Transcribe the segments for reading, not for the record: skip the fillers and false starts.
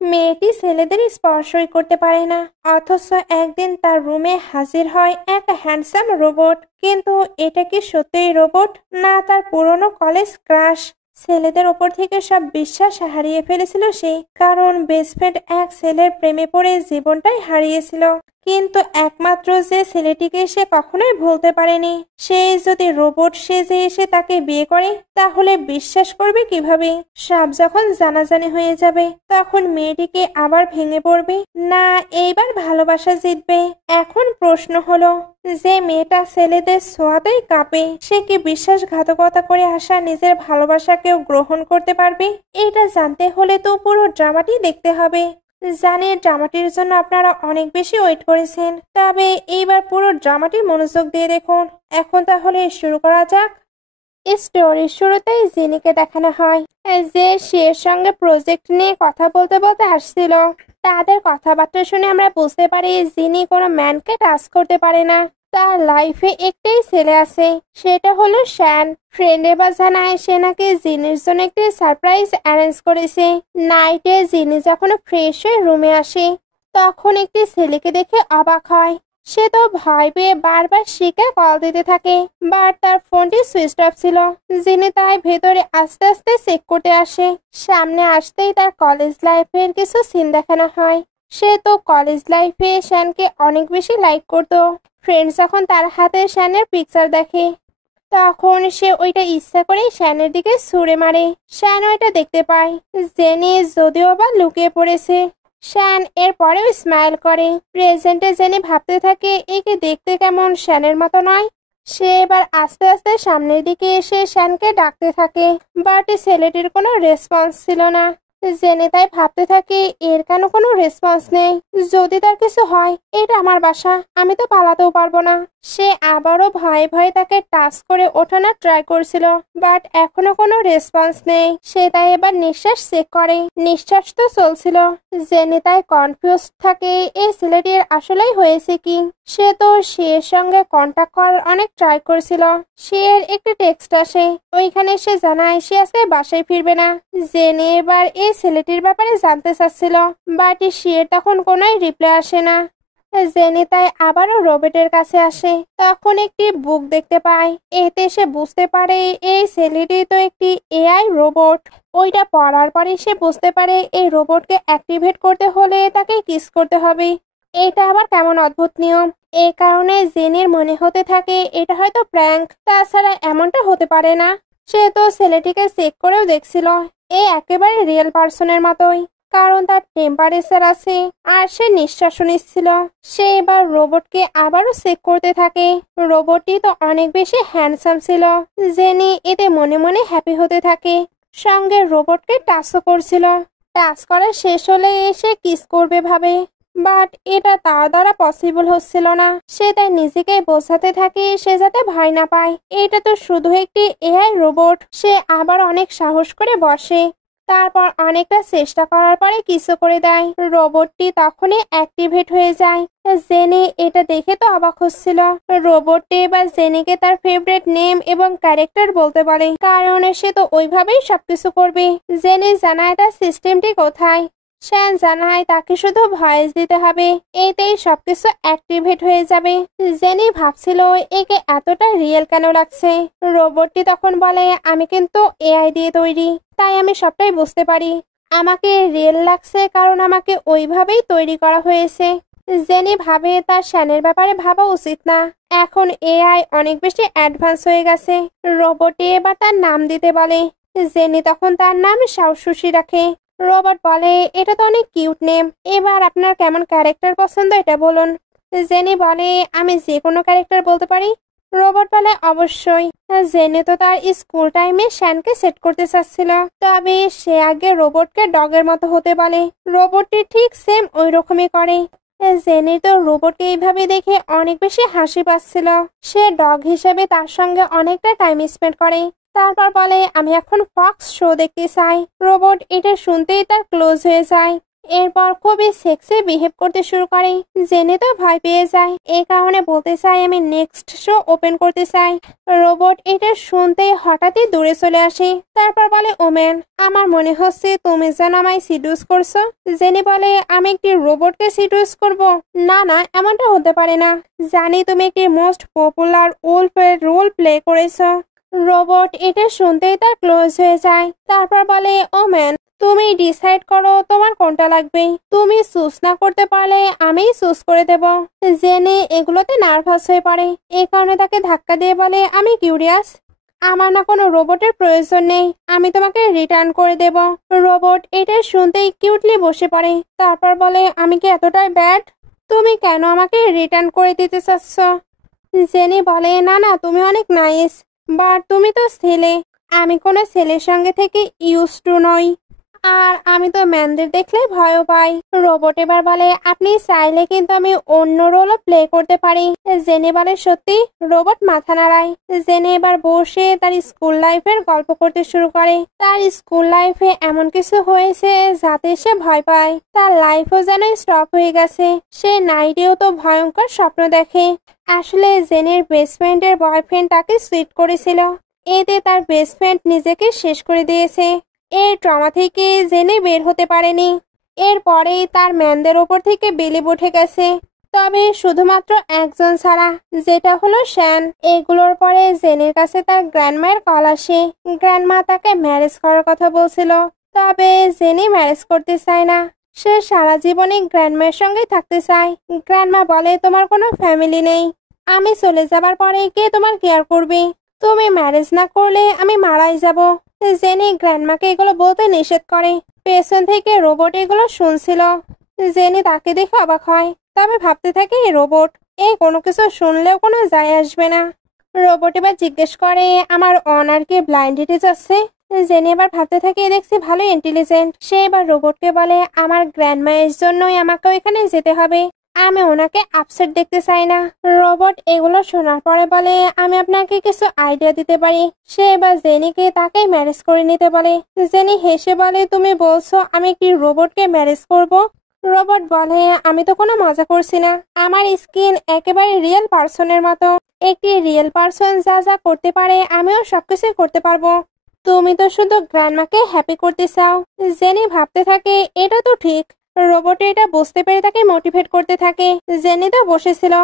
মেয়েটি ছেলেদের স্পর্শই করতে পারে না, অথচ একদিন তার রুমে হাজির হয় এক হ্যান্ডসাম রোবট। কিন্তু এটা কি সত্যিই রোবট, না তার পুরনো কলেজ ক্রাশ? ছেলেদের ওপর থেকে সব বিশ্বাস হারিয়ে ফেলেছিল সে, কারণ বেস্ট ফ্রেন্ড এক ছেলের প্রেমে পড়ে জীবনটাই হারিয়েছিল। কিন্তু একমাত্র যে ছেলেটিকে সে কখনোই ভুলতে পারেনি, সে যদি রোবট সেজে এসে তাকে বিয়ে করে, তাহলে বিশ্বাস করবে কিভাবে? সব যখন জানাজানি হয়ে যাবে, তখন মেয়েটিকে আবার ভেঙে পড়বে, না এইবার ভালোবাসা জিতবে? এখন প্রশ্ন হলো, যে মেয়েটা ছেলেদের ছোঁয়াতেই কাঁপে, সে কি বিশ্বাসঘাতকতা করে আসা নিজের ভালোবাসাকেও গ্রহণ করতে পারবে? এটা জানতে হলে তো পুরো ড্রামাটি দেখতে হবে। জানি ড্রামাটির জন্য আপনারা অনেক বেশি ওয়েট করেছেন, তবে এইবার পুরো ড্রামাটি মনোযোগ দিয়ে দেখুন। এখন তাহলে শুরু করা যাক। স্টোরির শুরুতেই জিনিকে দেখানো হয়, যে সে সঙ্গে প্রজেক্ট নিয়ে কথা বলতে বলতে আসছিল। তাদের কথাবার্তা শুনে আমরা বুঝতে পারি জিনি কোনো ম্যানকে টাচ করতে পারে না। তার লাইফে একটাই ছেলে আছে, সেটা হলো শ্যান। ফ্রেন্ড এবার জানায় সে নাকি জিনির জন্য একটি সারপ্রাইজ অ্যারেঞ্জ করেছে। নাইটে জিনি যখন ফ্রেশ হয়ে রুমে আসে, তখন একটি ছেলেকে দেখে অবাক হয়। সে তো ভয় পেয়ে বারবার শিখে কল দিতে থাকে, বাট তার ফোনটি সুইচ অফ ছিল। জিনি তাই ভেতরে আস্তে আস্তে চেক করতে আসে। সামনে আসতেই তার কলেজ লাইফের কিছু সিন দেখানো হয়। সে তো কলেজ লাইফে শ্যানকে অনেক বেশি লাইক করতো। ফ্রেন্ডস যখন তার হাতে শ্যানের পিকচার দেখে, তখন সে ওইটা ইচ্ছা করে শ্যানের দিকে ছুঁড়ে মারে। শ্যান ওইটা দেখতে পায়। জেনি যদিও বা লুকিয়ে পড়েছে। শ্যান এর পরেও স্মাইল করে। প্রেজেন্টে জেনি ভাবতে থাকে একে দেখতে কেমন শ্যানের মতো নয়। সে এবার আস্তে আস্তে সামনের দিকে এসে শ্যানকে ডাকতে থাকে, বাট ছেলেটির কোনো রেসপন্স ছিল না। জেনে তাই ভাবতে থাকে এর কেন কোনো রেসপন্স নেই। যদি তার কিছু হয়, এটা আমার বাসা, আমি তো পালাতেও পারবো না। সে আবারও ভয়ে ভয়ে তাকে টাচ করে ওঠানোর ট্রাই করছিল, বাট এখনো কোনো রেসপন্স নেই। সে তাই এবার নিঃশ্বাস চেক করে, নিঃশ্বাস তো চলছিল। জেনে তাই কনফিউজ থাকে এই ছেলেটির আসলেই হয়েছে কি। সে তো এর সঙ্গে কন্টাক্ট করার অনেক ট্রাই করছিল। এর একটি টেক্সট আসে, ওইখানে সে জানায় সে আজকে বাসায় ফিরবে না। জেনে এবার এই ছেলেটির ব্যাপারে জানতে চাচ্ছিল, বাট সে তখন কোনো রিপ্লাই আসে না। জেনি তাই আবারও রোবটের কাছে আসে, তখন একটি বুক দেখতে পায়। এতে সে বুঝতে পারে এই ছেলেটি তো একটি এআই রোবট। ওইটা পড়ার পরে সে বুঝতে পারে এই রোবটকে অ্যাক্টিভেট করতে হলে তাকে কিস করতে হবে। এটা আবার কেমন অদ্ভুত নিয়ম। এই কারণে জেনির মনে হতে থাকে এটা হয়তো প্র্যাঙ্ক, তাছাড়া এমনটা হতে পারে না। সে তো ছেলেটিকে চেক করেও দেখছিল, এ একেবারে রিয়েল পার্সনের মতোই, কারণ তার টেম্পারেচার আছে আর সে নিঃশ্বাসও নিচ্ছিল। সে এবার রোবটকে আবারও চেক করতে থাকে। রোবটটি তো অনেক বেশি হ্যান্ডসাম ছিল। জেনি এতে মনে মনে হ্যাপি হতে থাকে, সঙ্গে রোবটকে টাচও করছিল। টাচ করা শেষ হলে সে কিস করবে ভাবে, বাট এটা তার দ্বারা পসিবল হচ্ছিল না। সে তাই নিজেকে বোঝাতে থাকে সে যাতে ভয় না পায়, এটা তো শুধু একটি এআই রোবট। সে আবার অনেক সাহস করে বসে, তারপর অনেকটা চেষ্টা করার পরে কিছু করে দেয়। রোবটটি তখনই অ্যাক্টিভেট হয়ে যায়। জেনি এটা দেখে তো অবাক হচ্ছিল। রোবটটি এবার জেনিকে তার ফেভারিট নেম এবং ক্যারেক্টার বলতে বলে, কারণ সে তো ওইভাবেই সবকিছু করবে। জেনি জানায় তার সিস্টেমটি কোথায়। শ্যান জানায় তাকে শুধু ভয়েস দিতে হবে, এতেই সবকিছু অ্যাক্টিভেট হয়ে যাবে। জেনি ভাবছিল একে এতটা রিয়েল কেন লাগছে। রোবটটি তখন বলে, আমি কিন্তু এআই দিয়ে তৈরি, তাই আমি সবটাই বুঝতে পারি। আমাকে রিয়েল লাগছে কারণ আমাকে ওইভাবেই তৈরি করা হয়েছে। জেনি ভাবে তার শ্যানের ব্যাপারে ভাবা উচিত না, এখন এআই অনেক বেশি অ্যাডভান্স হয়ে গেছে। রোবটটি এবার তার নাম দিতে বলে। জেনি তখন তার নাম শাওসুশি রাখে। রোবট বলে, এটা তো অনেক কিউট নেম, এবার আপনার কেমন ক্যারেক্টার পছন্দ এটা বলুন। জেনি বলে, আমি যে কোনো ক্যারেক্টার বলতে পারি। রোবট বলে, অবশ্যই। জেনি তো তার স্কুল টাইমে শ্যানকে সেট করতে চাচ্ছিল, তবে সে আগে রোবটকে ডগের মতো হতে বলে। রোবটটি ঠিক সেম ওই রকমই করে। জেনি তো রোবটকে এইভাবে দেখে অনেক বেশি হাসি পাচ্ছিল। সে ডগ হিসেবে তার সঙ্গে অনেকটা টাইম স্পেন্ড করে। তারপর বলে, আমি এখন ফক্স শো দেখতে চাই। রোবট এটা শুনতেই তার ক্লোজ হয়ে যায়। এরপর খুবই সেক্সি বিহেভ করতে শুরু করে। জেনে তো ভয় পেয়ে যায়, এই কারণে বলতে চাই আমি নেক্সট শো ওপেন করতে চাই। রোবট এটা শুনতেই হঠাৎই দূরে চলে আসে। তারপর বলে, ওমেন, আমার মনে হচ্ছে তুমি যেন আমায় সিডিউস করছো। জেনে বলে, আমি একটি রোবটকে সিডিউস করব? না না, এমনটা হতে পারে না। জানি তুমি একটি মোস্ট পপুলার ওল্ফের রোল প্লে করেছো। রোবট এটা শুনতেই তার ক্লোজ হয়ে যায়। তারপর বলে, ওমেন, তুমি ডিসাইড করো তোমার কোনটা লাগবে। তুমি চুজ না করতে পারলে আমি চুজ করে দেব। জেনে এগুলোতে নার্ভাস হয়ে পড়ে, এই কারণে তাকে ধাক্কা দিয়ে বলে, আমি কিউরিয়াস, আমার না কোনো রোবটের প্রয়োজন নেই, আমি তোমাকে রিটার্ন করে দেব। রোবট এটা শুনতেই কিউটলি বসে পড়ে। তারপর বলে, আমি কি এতটাই ব্যাড? তুমি কেন আমাকে রিটার্ন করে দিতে চাচ্ছ? জেনি বলে, না না, তুমি অনেক নাইস, বাট তুমি তো ছেলে, আমি কোনো ছেলের সঙ্গে থেকে ইউজ টু নই, আর আমি তো ম্যানদের দেখলে ভয়ও পাই। রোবট এবার বলে, আপনি চাইলে কিন্তু আমি অন্য রোলও প্লে করতে পারি। জেনে বলে, সত্যি? রোবট মাথা নাড়ায়। জেনে এবার বসে তার স্কুল লাইফের গল্প করতে শুরু করে। তার স্কুল লাইফে এমন কিছু হয়েছে যাতে সে ভয় পায়। তার লাইফও যেন স্টপ হয়ে গেছে। সে নাইটেও তো ভয়ঙ্কর স্বপ্ন দেখে। আসলে জেনের বেস্ট ফ্রেন্ডের বয়ফ্রেন্ড তাকে সুইট করেছিল, এতে তার বেস্ট ফ্রেন্ড নিজেকে শেষ করে দিয়েছে। এই ট্রমা থেকে জেনে বের হতে পারেনি। এরপরেই তার ম্যানদের ওপর থেকে বিলিভ উঠে গেছে, তবে শুধুমাত্র একজন ছাড়া, যেটা হলো শ্যান। এগুলোর পরে জেনের কাছে তার গ্র্যান্ডমায়ের কল আসে। গ্র্যান্ডমা তাকে ম্যারেজ করার কথা বলছিল, তবে জেনি ম্যারেজ করতে চায় না। সে সারা জীবনে গ্র্যান্ডমায়ের সঙ্গে থাকতে চায়। গ্র্যান্ডমা বলে, তোমার কোনো ফ্যামিলি নেই, আমি চলে যাবার পরে কে তোমার কেয়ার করবে? তুমি ম্যারেজ না করলে আমি মারাই যাব। জেনি গ্র্যান্ডমাকে এগুলো বলতে নিষেধ করে। পেছন থেকে রোবট এগুলো শুনছিল। জেনি তাকে দেখে অবাক হয়, তবে ভাবতে থাকে রোবট এই কোনো কিছু শুনলেও কোনো যায় আসবে না। রোবট এবার জিজ্ঞেস করে, আমার অনার কি ব্লাইন্ড হিটে যাচ্ছে? জেনি এবার ভাবতে থাকে, দেখছি ভালো ইন্টেলিজেন্ট। সে এবার রোবটকে বলে, আমার গ্র্যান্ডমায়ের জন্যই আমাকেও এখানে যেতে হবে, আমি ওনাকে আপসেট দেখতে চাই না। রোবট এগুলো শোনার পরে বলে, আমি আপনাকে কিছু আইডিয়া দিতে পারি। সে এবার জেনিকে তাকে ম্যারেজ করে নিতে বলে। জেনি হেসে বলে, তুমি বলছো আমি একটি রোবটকে ম্যারেজ করব? রোবট বলে, আমি তো কোনো মজা করছি না, আমার স্কিন একেবারে রিয়েল পার্সনের মতো। একটি রিয়েল পার্সন যা যা করতে পারে আমিও সবকিছু করতে পারবো। তুমি তো শুধু গ্র্যান্ডমাকে হ্যাপি করতে চাও। জেনি ভাবতে থাকে, এটা তো ঠিক। রোবট এটা বুঝতে পেরে তাকে মোটিভেট করতে থাকে। জেনি তো বসেছিল,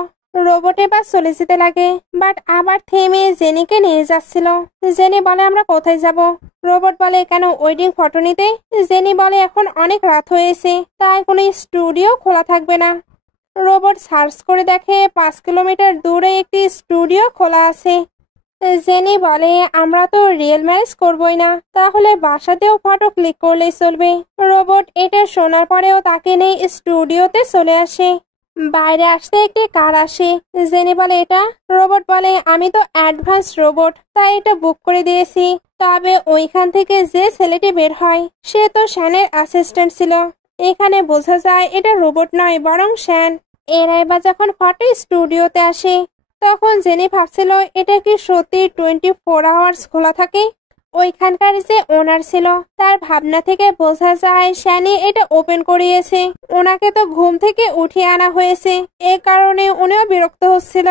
রোবট এবার চলে যেতে লাগে, বাট আবার থেমে জেনিকে নিয়ে যাচ্ছিল। জেনি বলে, আমরা কোথায় যাব? রোবট বলে, কেন ওয়েডিং ফটো নিতে? জেনি বলে, এখন অনেক রাত হয়েছে, তাই কোনো স্টুডিও খোলা থাকবে না। রোবট সার্চ করে দেখে 5 কিলোমিটার দূরে একটি স্টুডিও খোলা আছে। জেনি বলে, আমরা তো রিয়েল ম্যারেজ করবই না, তাহলে বাসাতেও ফটো ক্লিক করলেই চলবে। রোবট এটা শোনার পরেও তাকে নেই স্টুডিওতে চলে আসে। বাইরে আসতে একটি কার আসে। জেনি বলে, এটা? রোবট বলে, আমি তো অ্যাডভান্স রোবট, তাই এটা বুক করে দিয়েছি। তবে ওইখান থেকে যে ছেলেটি বের হয় সে তো শ্যানের অ্যাসিস্ট্যান্ট ছিল। এখানে বোঝা যায় এটা রোবট নয় বরং শ্যান। এরা এবার যখন ফটো স্টুডিওতে আসে তখন জেনি ভাবছিল এটা কি সত্যি 24 আওয়ার্স খোলা থাকে। ওইখানকার যে ওনার ছিল তার ভাবনা থেকে বোঝা যায় শ্যানি এটা ওপেন করিয়েছে। ওনাকে তো ঘুম থেকে উঠিয়ে আনা হয়েছে, এ কারণে উনিও বিরক্ত হচ্ছিল।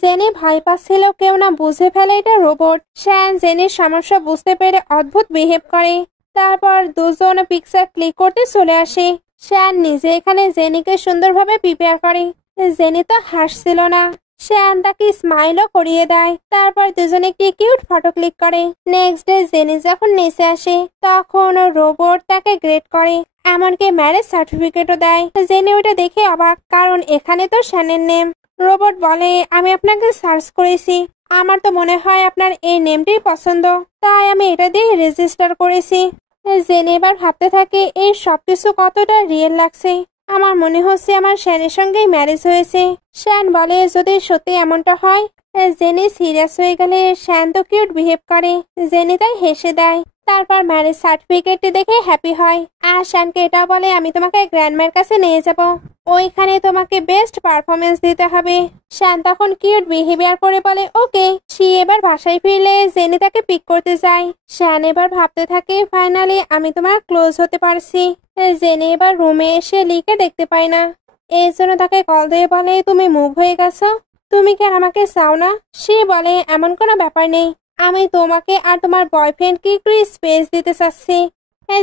জেনি ভয় পাচ্ছিল কেউ না বুঝে ফেলে এটা রোবট। শ্যান জেনির সমস্যা বুঝতে পেরে অদ্ভুত বিহেভ করে। তারপর দুজন পিকচার ক্লিক করতে চলে আসে। শ্যান নিজে এখানে জেনিকে সুন্দরভাবে প্রিপেয়ার করে। জেনি তো হাসছিল না, শ্যান তাকে স্মাইলও করিয়ে দেয়। তারপর দুজনে একটি কিউট ফটো ক্লিক করে। নেক্সট ডে জেনি যখন নিচে আসে তখন রোবট তাকে গ্রেড করে, এমনকি ম্যারেজ সার্টিফিকেটও দেয়। জেনি ওটা দেখে অবাক, কারণ এখানে তো শ্যানের নেম। রোবট বলে, আমি আপনাকে সার্চ করেছি, আমার তো মনে হয় আপনার এই নেমটাই পছন্দ, তাই আমি এটা দিয়ে রেজিস্টার করেছি। জেনি এবার ভাবতে থাকে এই সবকিছু কতটা রিয়েল লাগছে। আমার মনে হচ্ছে আমার শ্যানের সঙ্গেই ম্যারেজ হয়েছে। শ্যান বলে, যদি সত্যি এমনটা হয়। জেনি সিরিয়াস হয়ে গেলে শ্যান তো কিউট বিহেভ করে। জেনি তাই হেসে দেয়। তারপর ম্যারেজ সার্টিফিকেটটি দেখে হ্যাপি হয় আর শ্যানকে এটা বলে আমি তোমাকে গ্র্যান্ডমার কাছে নিয়ে যাব, ওইখানে তোমাকে বেস্ট পারফরমেন্স দিতে হবে। শ্যান তখন কিউট বিহেভিয়ার করে বলে ওকে। সে এবার বাসায় ফিরলে জেনি তাকে পিক করতে যায়। শ্যান এবার ভাবতে থাকে ফাইনালি আমি তোমার ক্লোজ হতে পারছি। জেনি এবার রুমে এসে লিকে দেখতে পায় না, এই জন্য তাকে কল দিয়ে বলে তুমি মুভ হয়ে গেছো, তুমি কি আর আমাকে চাও না? সে বলে এমন কোনো ব্যাপার নেই, আমি তোমাকে আর তোমার বয়ফ্রেন্ডকে একটু স্পেস দিতে চাচ্ছি।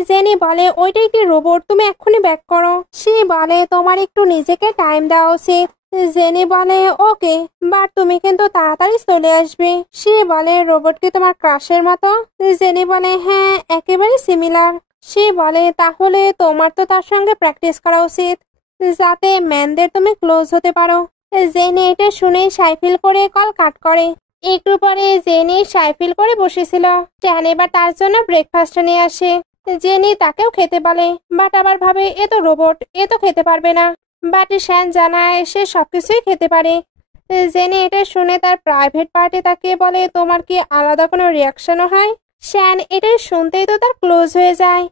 জেনি বলে ওইটা একটি রোবট, তুমি এক্ষুনি ব্যাক করো। সে বলে তোমার একটু নিজেকে টাইম দেওয়া উচিত। জেনি বলে ওকে, বাট তুমি কিন্তু তাড়াতাড়ি চলে আসবে। সে বলে রোবট কি তোমার ক্রাশের মতো? জেনি বলে হ্যাঁ একেবারে সিমিলার। সে বলে তাহলে তোমার তো তার সঙ্গে প্র্যাকটিস করা উচিত যাতে ম্যানদের তুমি ক্লোজ হতে পারো। জেনি এটা শুনে সাইফিল করে কল কাট করে। একটু পরে জেনি সাইফিল করে বসেছিল। শ্যান এবার তার জন্য ব্রেকফাস্ট নিয়ে আসে। জেনি তাকেও খেতে বলে, বাট আবার ভাবে এ তো রোবট, এ তো খেতে পারবে না। বাট শ্যান জানায় সে সবকিছুই খেতে পারে। জেনি এটা শুনে তার প্রাইভেট পার্টি তাকে বলে তোমার কি আলাদা কোনো রিয়াকশনও হয়? শ্যান এটা শুনতেই তো তার ক্লোজ হয়ে যায়।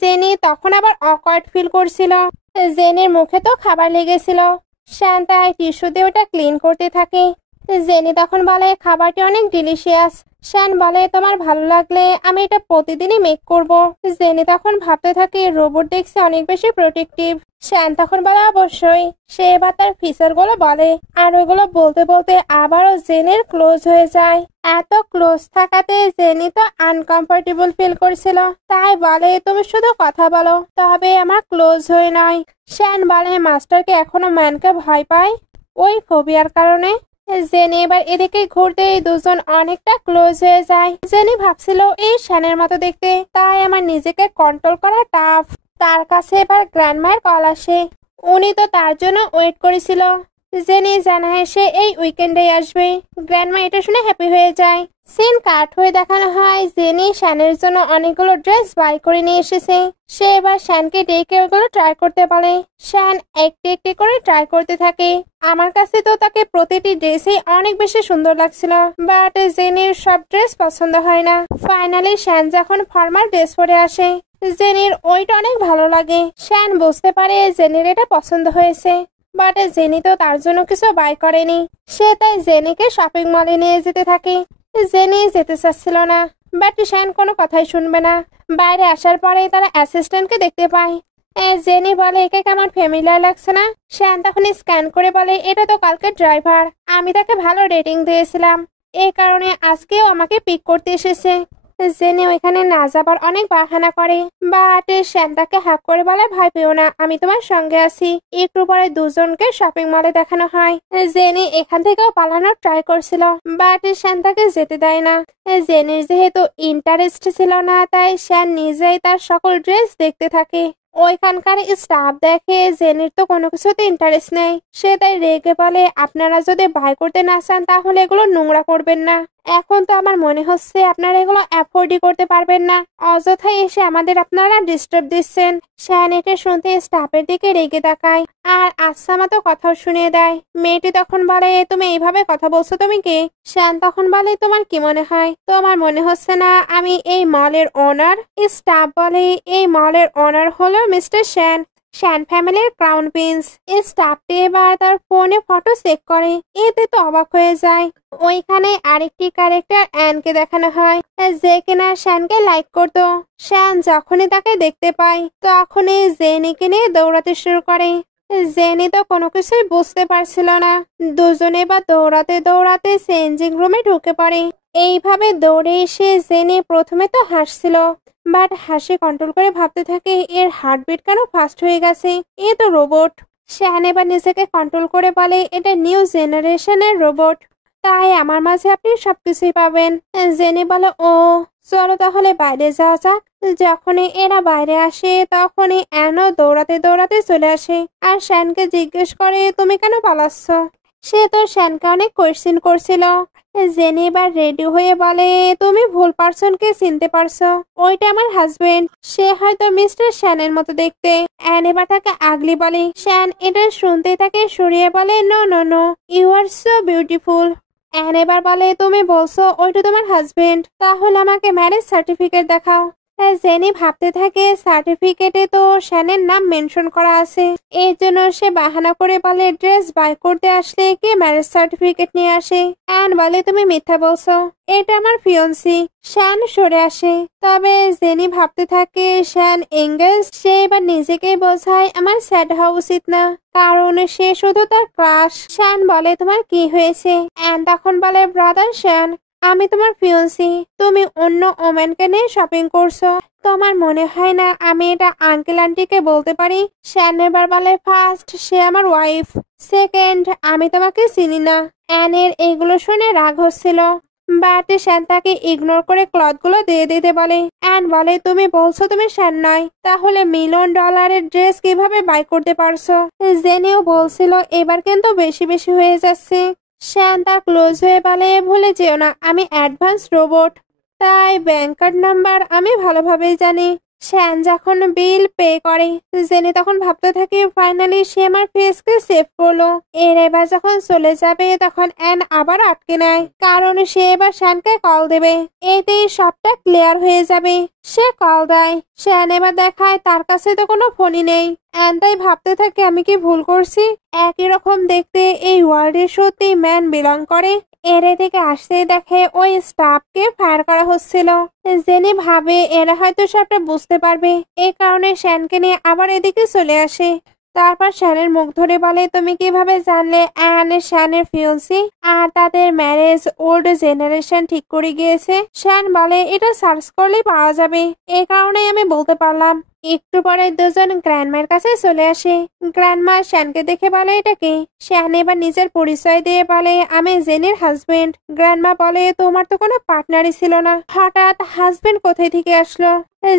জেনি তখন আবার অকওয়ার্ড ফিল করছিল। জেনির মুখে তো খাবার লেগেছিল। শ্যান তাই টিস্যু দিয়ে ওটা ক্লিন করতে থাকে। জেনি তখন বলে খাবারটি অনেক ডিলিশিয়াস। শ্যান বলে তোমার ভালো লাগলে আমি এটা প্রতিদিনই মেক করব। জেনি তখন ভাবতে থাকে রোবট দেখছে অনেক বেশি প্রোটেক্টিভ। শ্যান তখন বলে অবশ্যই। সে এবার তার ফিচার গুলো বলে আর ওইগুলো বলতে বলতে আবারও জেনির ক্লোজ হয়ে যায়। এত ক্লোজ থাকাতে জেনি তো আনকমফোর্টেবল ফিল করছিল, তাই বলে তুমি শুধু কথা বলো, তবে আমার ক্লোজ হয়ে নয়। শ্যান বলে মাস্টারকে এখনো ম্যানকে ভয় পায় ওই ফোবিয়ার কারণে। জেনি এবার এদিকে ঘুরতে দুজন অনেকটা ক্লোজ হয়ে যায়। জেনি ভাবছিল এই শ্যানের মতো দেখতে, তাই আমার নিজেকে কন্ট্রোল করা টাফ। তার কাছে এবার গ্র্যান্ডমার কল আসে, উনি তো তার জন্য ওয়েট করেছিল। জেনি জানায় সে এই উইকেন্ডে আসবে। গ্র্যান্ডমা এটা শুনে হ্যাপি হয়ে যায়। সিন কাট হয়ে দেখানো হয় জেনি শ্যানের জন্য অনেকগুলো ড্রেস বাই করে নিয়ে এসেছে। সে এবার শ্যানকে ডেকে ওগুলো ট্রাই করতে বলে। শ্যান একটি একটি করে ট্রাই করতে থাকে। আমার কাছে তো তাকে প্রতিটি ড্রেসই অনেক বেশি সুন্দর লাগছিল, বাট জেনির সব ড্রেস পছন্দ হয় না। ফাইনালি শ্যান যখন ফর্মাল ড্রেস পরে আসে, জেনির ওইটা অনেক ভালো লাগে। শ্যান বুঝতে পারে জেনির এটা পছন্দ হয়েছে, বাট জেনি তো তার জন্য কিছু বাই করেনি। সে তাই জেনিকে শপিং মলে নিয়ে যেতে থাকে। জেনি যেতে চাচ্ছিল না, বাট শ্যান কোনো কথাই শুনবে না। বাইরে আসার পরে তারা অ্যাসিস্ট্যান্টকে দেখতে পায়। জেনি বলে একে কেমন ফ্যামিলিয়ার লাগছে না? শ্যান তখন স্ক্যান করে বলে এটা তো কালকে ড্রাইভার, আমি তাকে ভালো রেটিং দিয়েছিলাম, এই কারণে আজকেও আমাকে পিক করতে এসেছে। জেনি ওইখানে না যাবার অনেক বাহানা করে, বাট শ্যান তাকে হাক করে বলে ভয় পেও না, আমি তোমার সঙ্গে আছি। একটু পরে দুজনকে শপিং মলে দেখানো হয়। জেনি এখান থেকেও পালানোর ট্রাই করছিল, বাট শ্যান তাকে যেতে দেয় না। জেনির যেহেতু ইন্টারেস্ট ছিল না, তাই শ্যান নিজেই তার সকল ড্রেস দেখতে থাকে। ওইখানকার স্টাফ দেখে জেনির তো কোনো কিছুতে ইন্টারেস্ট নেই। সে তাই রেগে বলে আপনারা যদি বাই করতে না চান তাহলে এগুলো নোংরা করবেন না। এখন তো আমার মনে হচ্ছে আপনারা এগুলো অ্যাফোর্ডই করতে পারবেন না, অযথাই এসে আমাদের আপনারা ডিস্টার্ব দিচ্ছেন। শ্যান এটা শুনতে স্টাফের দিকে রেগে তাকায় আর আচ্ছা মতো কথাও শুনিয়ে দেয়। মেয়েটি তখন বলে তুমি এইভাবে কথা বলছো তুমি কে? শ্যান তখন বলে তোমার কি মনে হয়? তোমার মনে হচ্ছে না আমি এই মলের ওনার? স্টাফ বলে এই মলের ওনার হলো মিস্টার শ্যান, শ্যান ফ্যামিলির ক্রাউন প্রিন্স। স্টাফটি এবার তার ফোনে ফটো চেক করে, এতে তো অবাক হয়ে যায়। ওইখানে আরেকটি ক্যারেক্টার অ্যানকে দেখানো হয়, যে কিনা শ্যানকে লাইক করতো। শ্যান যখনই তাকে দেখতে পায় তখনই জেনিকে নিয়ে দৌড়াতে শুরু করে। জেনি তো কোনো কিছুই বুঝতে পারছিল না। দুজনে বা দৌড়াতে দৌড়াতে চেঞ্জিং রুমে ঢুকে পড়ে। এইভাবে দৌড়ে এসে জেনি প্রথমে তো হাসছিল, বাট হাসি কন্ট্রোল করে ভাবতে থাকে এর হার্টবিট কেন ফাস্ট হয়ে গেছে, এ তো রোবট। শ্যান এবার নিজেকে কন্ট্রোল করে বলে এটা নিউ জেনারেশনের রোবট, তাই আমার মাঝে আপনি সবকিছুই পাবেন। জেনি বলে ও চলো তাহলে বাইরে যাওয়া যাক। যখনই এরা বাইরে আসে তখনই অ্যানও দৌড়াতে দৌড়াতে চলে আসে আর শ্যানকে জিজ্ঞেস করে তুমি কেন পালাচ্ছ? সে তো শ্যানকে অনেক কোয়েশ্চেন করছিল। জেনি এবার রেডি হয়ে বলে তুমি ভুল পার্সনকে চিনতে পারছো, ওইটা আমার হাজবেন্ড, সে হয়তো মিস্টার শ্যানের মতো দেখতে। অ্যান এবার তাকে আগলি বলে। শ্যান এটা শুনতে তাকে সরিয়ে বলে no no no, you are so beautiful. Ann এবার বলে তুমি বলছো ওইটা তোমার হাজবেন্ড, তাহলে আমাকে ম্যারেজ সার্টিফিকেট দেখাও। জেনি ভাবতে থাকে সার্টিফিকেটে তো শ্যানের নাম মেনশন করা আছে, এর জন্য সে বাহানা করে বলে ড্রেস বাই করতে আসলে কে ম্যারেজ সার্টিফিকেট নিয়ে আসে। অ্যান বলে তুমি মিথ্যা বলছো, এটা আমার ফিয়ন্সি। শ্যান সরে আসে। তবে জেনি ভাবতে থাকে শ্যান এঙ্গেজ, সে এবার নিজেকে বোঝায় আমার স্যাড হওয়া উচিত না, কারণ সে শুধু তার ক্রাশ। শ্যান বলে তোমার কি হয়েছে? অ্যান তখন বলে ব্রাদার শ্যান, আমি তোমার ফিয়ন্সি, তুমি অন্য ওম্যানকে নিয়ে শপিং করছো, তোমার মনে হয় না আমি এটা আঙ্কেল আন্টিকে বলতে পারি? শ্যান এবার বলে ফার্স্ট সে আমার ওয়াইফ, সেকেন্ড আমি তোমাকে চিনি না। অ্যানের এগুলো শুনে রাগ হচ্ছিল, বাট শ্যান তাকে ইগনোর করে ক্লথগুলো দিয়ে দিতে বলে। অ্যান বলে তুমি বলছো তুমি শ্যান নয়, তাহলে $1,000,000 ড্রেস কিভাবে বাই করতে পারছো? জেনিও বলছিল এবার কিন্তু বেশি বেশি হয়ে যাচ্ছে। শ্যান তার ক্লোজ হয়ে বলে ভুলে যেও না আমি অ্যাডভান্স রোবট, তাই ব্যাংক কার্ড নাম্বার আমি ভালোভাবেই জানি। শ্যান যখন বিল পে করে জেনি তখন ভাবতে থাকে ফাইনালি সে আমার ফেসকে সেভ করলো। এর এবার যখন চলে যাবে তখন অ্যান আবার আটকে নেয়, কারণ সে এবার শ্যানকে কল দেবে, এতেই সবটা ক্লিয়ার হয়ে যাবে। সে কল দেয়, শ্যান এবার দেখায় তার কাছে তো কোনো ফোনই নেই। অ্যান তাই ভাবতে থাকে আমি কি ভুল করছি, একই রকম দেখতে এই ওয়ার্ল্ডে সত্যি ম্যান বিলং করে। এর থেকে আসতেই দেখে ওই স্টাফকে ফায়ার করা হচ্ছিল। জেনি ভাবে এরা হয়তো সবটা বুঝতে পারবে, এই কারণে শ্যানকে নিয়ে আবার এদিকে চলে আসে। তারপর শ্যানের মুখ ধরে বলে তুমি কিভাবে জানলে অ্যান শ্যানের ফিয়ন্সি আর তাদের ম্যারেজ ওল্ড জেনারেশন ঠিক করে গিয়েছে? শ্যান বলে এটা সার্চ করলেই পাওয়া যাবে, এই কারণে আমি বলতে পারলাম। একটু পরে দুজন গ্র্যান্ডমার কাছে চলে আসে। গ্র্যান্ডমা শ্যানকে দেখে বলে এটা কে? শ্যান এবার নিজের পরিচয় দিয়ে বলে আমি জেনির হাজবেন্ড। গ্র্যান্ডমা বলে তোমার তো কোনো পার্টনারই ছিল না, হঠাৎ হাজবেন্ড কোথায় থেকে আসলো?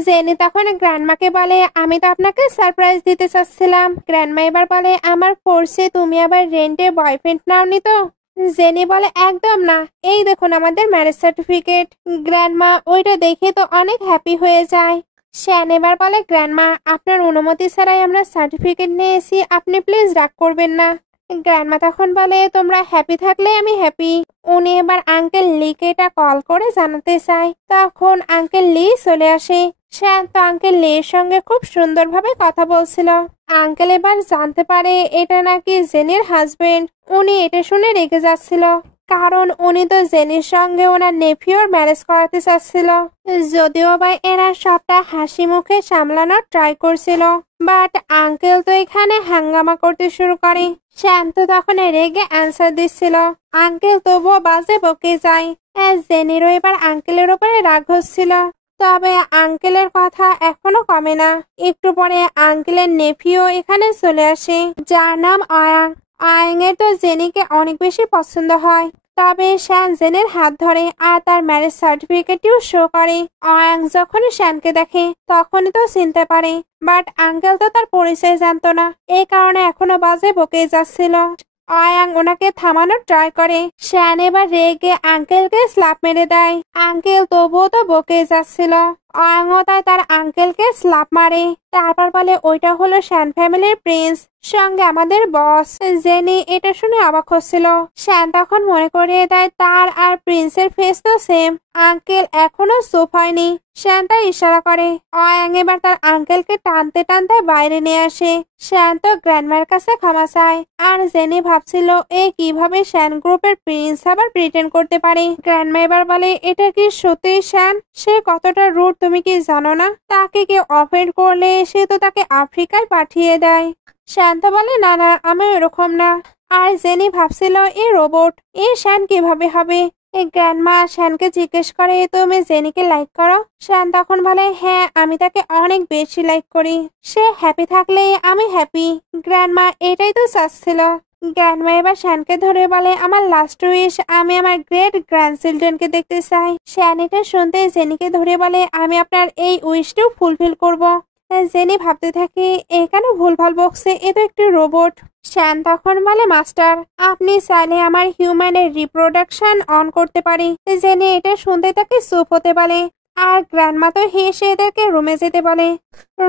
জেনি তখন গ্র্যান্ডমাকে বলে আমি তো আপনাকে সারপ্রাইজ দিতে চাচ্ছিলাম। গ্র্যান্ডমা এবার বলে আমার ফোর্সে তুমি আবার রেন্টে বয়ফ্রেন্ড নাওনি তো? জেনি বলে একদম না, এই দেখুন আমাদের ম্যারেজ সার্টিফিকেট। গ্র্যান্ডমা ওইটা দেখে তো অনেক হ্যাপি হয়ে যায়। শ্যান এবার বলে গ্র্যান্ডমা আপনার অনুমতি ছাড়াই আমরা সার্টিফিকেট নিয়ে এসি, আপনি প্লিজ রাগ করবেন না। গ্র্যান্ডমা তখন বলে তোমরা হ্যাপি থাকলে আমি হ্যাপি। উনি এবার আঙ্কেল লিকে এটা কল করে জানাতে চায়, তখন আঙ্কেল লি চলে আসে। শ্যান তো আঙ্কেল লির সঙ্গে খুব সুন্দরভাবে কথা বলছিল। আঙ্কেল এবার জানতে পারে এটা নাকি জেনির হাজবেন্ড। উনি এটা শুনে রেগে যাচ্ছিল, কারণ উনি তো জেনির সঙ্গে ওনার নেফিওর ম্যারেজ করাতে চাচ্ছিল। যদিও বা এরা সবটা হাসি মুখে সামলানোর ট্রাই করছিল, বাট আঙ্কেল তো এখানে হাঙ্গামা করতে শুরু করে। শান্ত তখন রেগে অ্যান্সার দিচ্ছিল, আঙ্কেল তবুও বাজে বকে যায়। জেনিরও এবার আঙ্কেলের উপরে রাগ হচ্ছিল, তবে আঙ্কেলের কথা এখনো কমে না। একটু পরে আঙ্কেলের নেফিও এখানে চলে আসে, যার নাম আয়াং। আয়াং এর তো জেনিকে অনেক বেশি পছন্দ হয়, তবে শ্যান জেনের হাত ধরে আর তার ম্যারেজ সার্টিফিকেটটিও শো করে। আয়াং যখন শ্যানকে দেখে তখনই তো চিনতে পারে, বাট আঙ্কেল তো তার পরিচয় জানতো না, এই কারণে এখনো বাজে বকে যাচ্ছিল। আয়াং ওনাকে থামানোর ট্রাই করে। শ্যান এবার রেগে আঙ্কেলকে স্ল্যাপ মেরে দেয়। আঙ্কেল তবুও তো বকে যাচ্ছিল, আয়াংও তাই তার আঙ্কেলকে স্ল্যাপ মারে। তারপর বলে ওইটা হলো শ্যান ফ্যামিলির প্রিন্স, সঙ্গে আমাদের বস। জেনি এটা শুনে অবাক হচ্ছিল। শ্যান তখন মনে করিয়ে দেয় তার আর প্রিন্সের ফেস তো সেম। আঙ্কেল এখনো চুপ হয়নি। শ্যান তার ইশারা করে। আয়াং এবার তার আঙ্কেলকে টানতে টানতে বাইরে নিয়ে আসে। শ্যান তো গ্র্যান্ডমার কাছে ক্ষমা চায়, আর জেনি ভাবছিল এ কিভাবে শ্যান গ্রুপের প্রিন্স আবার প্রিটেন্ড করতে পারে। গ্র্যান্ডমা এবার বলে এটা কি সত্যি শ্যান? সে কতটা রুড তুমি কি জানো না? তাকে কেউ অফেন্ড করলে সে তো তাকে আফ্রিকায় পাঠিয়ে দেয়। শান্ত বলে না না আমি এরকম না। আর জেনি ভাবছিল এ রোবট, এ শ্যান কিভাবে হবে। গ্র্যান্ডমা শ্যানকে জিজ্ঞেস করে তুমি জেনিকে লাইক করো? শ্যান তখন বলে হ্যাঁ আমি তাকে অনেক বেশি লাইক করি, সে হ্যাপি থাকলে আমি হ্যাপি। গ্র্যান্ডমা এটাই তো চাচ্ছিল। গ্র্যান্ডমা এবার শ্যানকে ধরে বলে আমার লাস্ট উইশ আমি আমার গ্রেট গ্র্যান্ডচিলড্রেনকে দেখতে চাই। শ্যান এটা শুনতে জেনিকে ধরে বলে আমি আপনার এই উইশটাও ফুলফিল করব। জেনি ভাবতে থাকে এ কেন ভুলভাল বকছে, এ তো একটি রোবট। শ্যান তখন বলে মাস্টার আপনি চাইলে আমার হিউম্যানের রিপ্রোডাকশন অন করতে পারি। জেনি এটা শুনতে তাকে চুপ হতে বলে। আর গ্র্যান্ডমা তো হেসে এদেরকে রুমে যেতে বলে।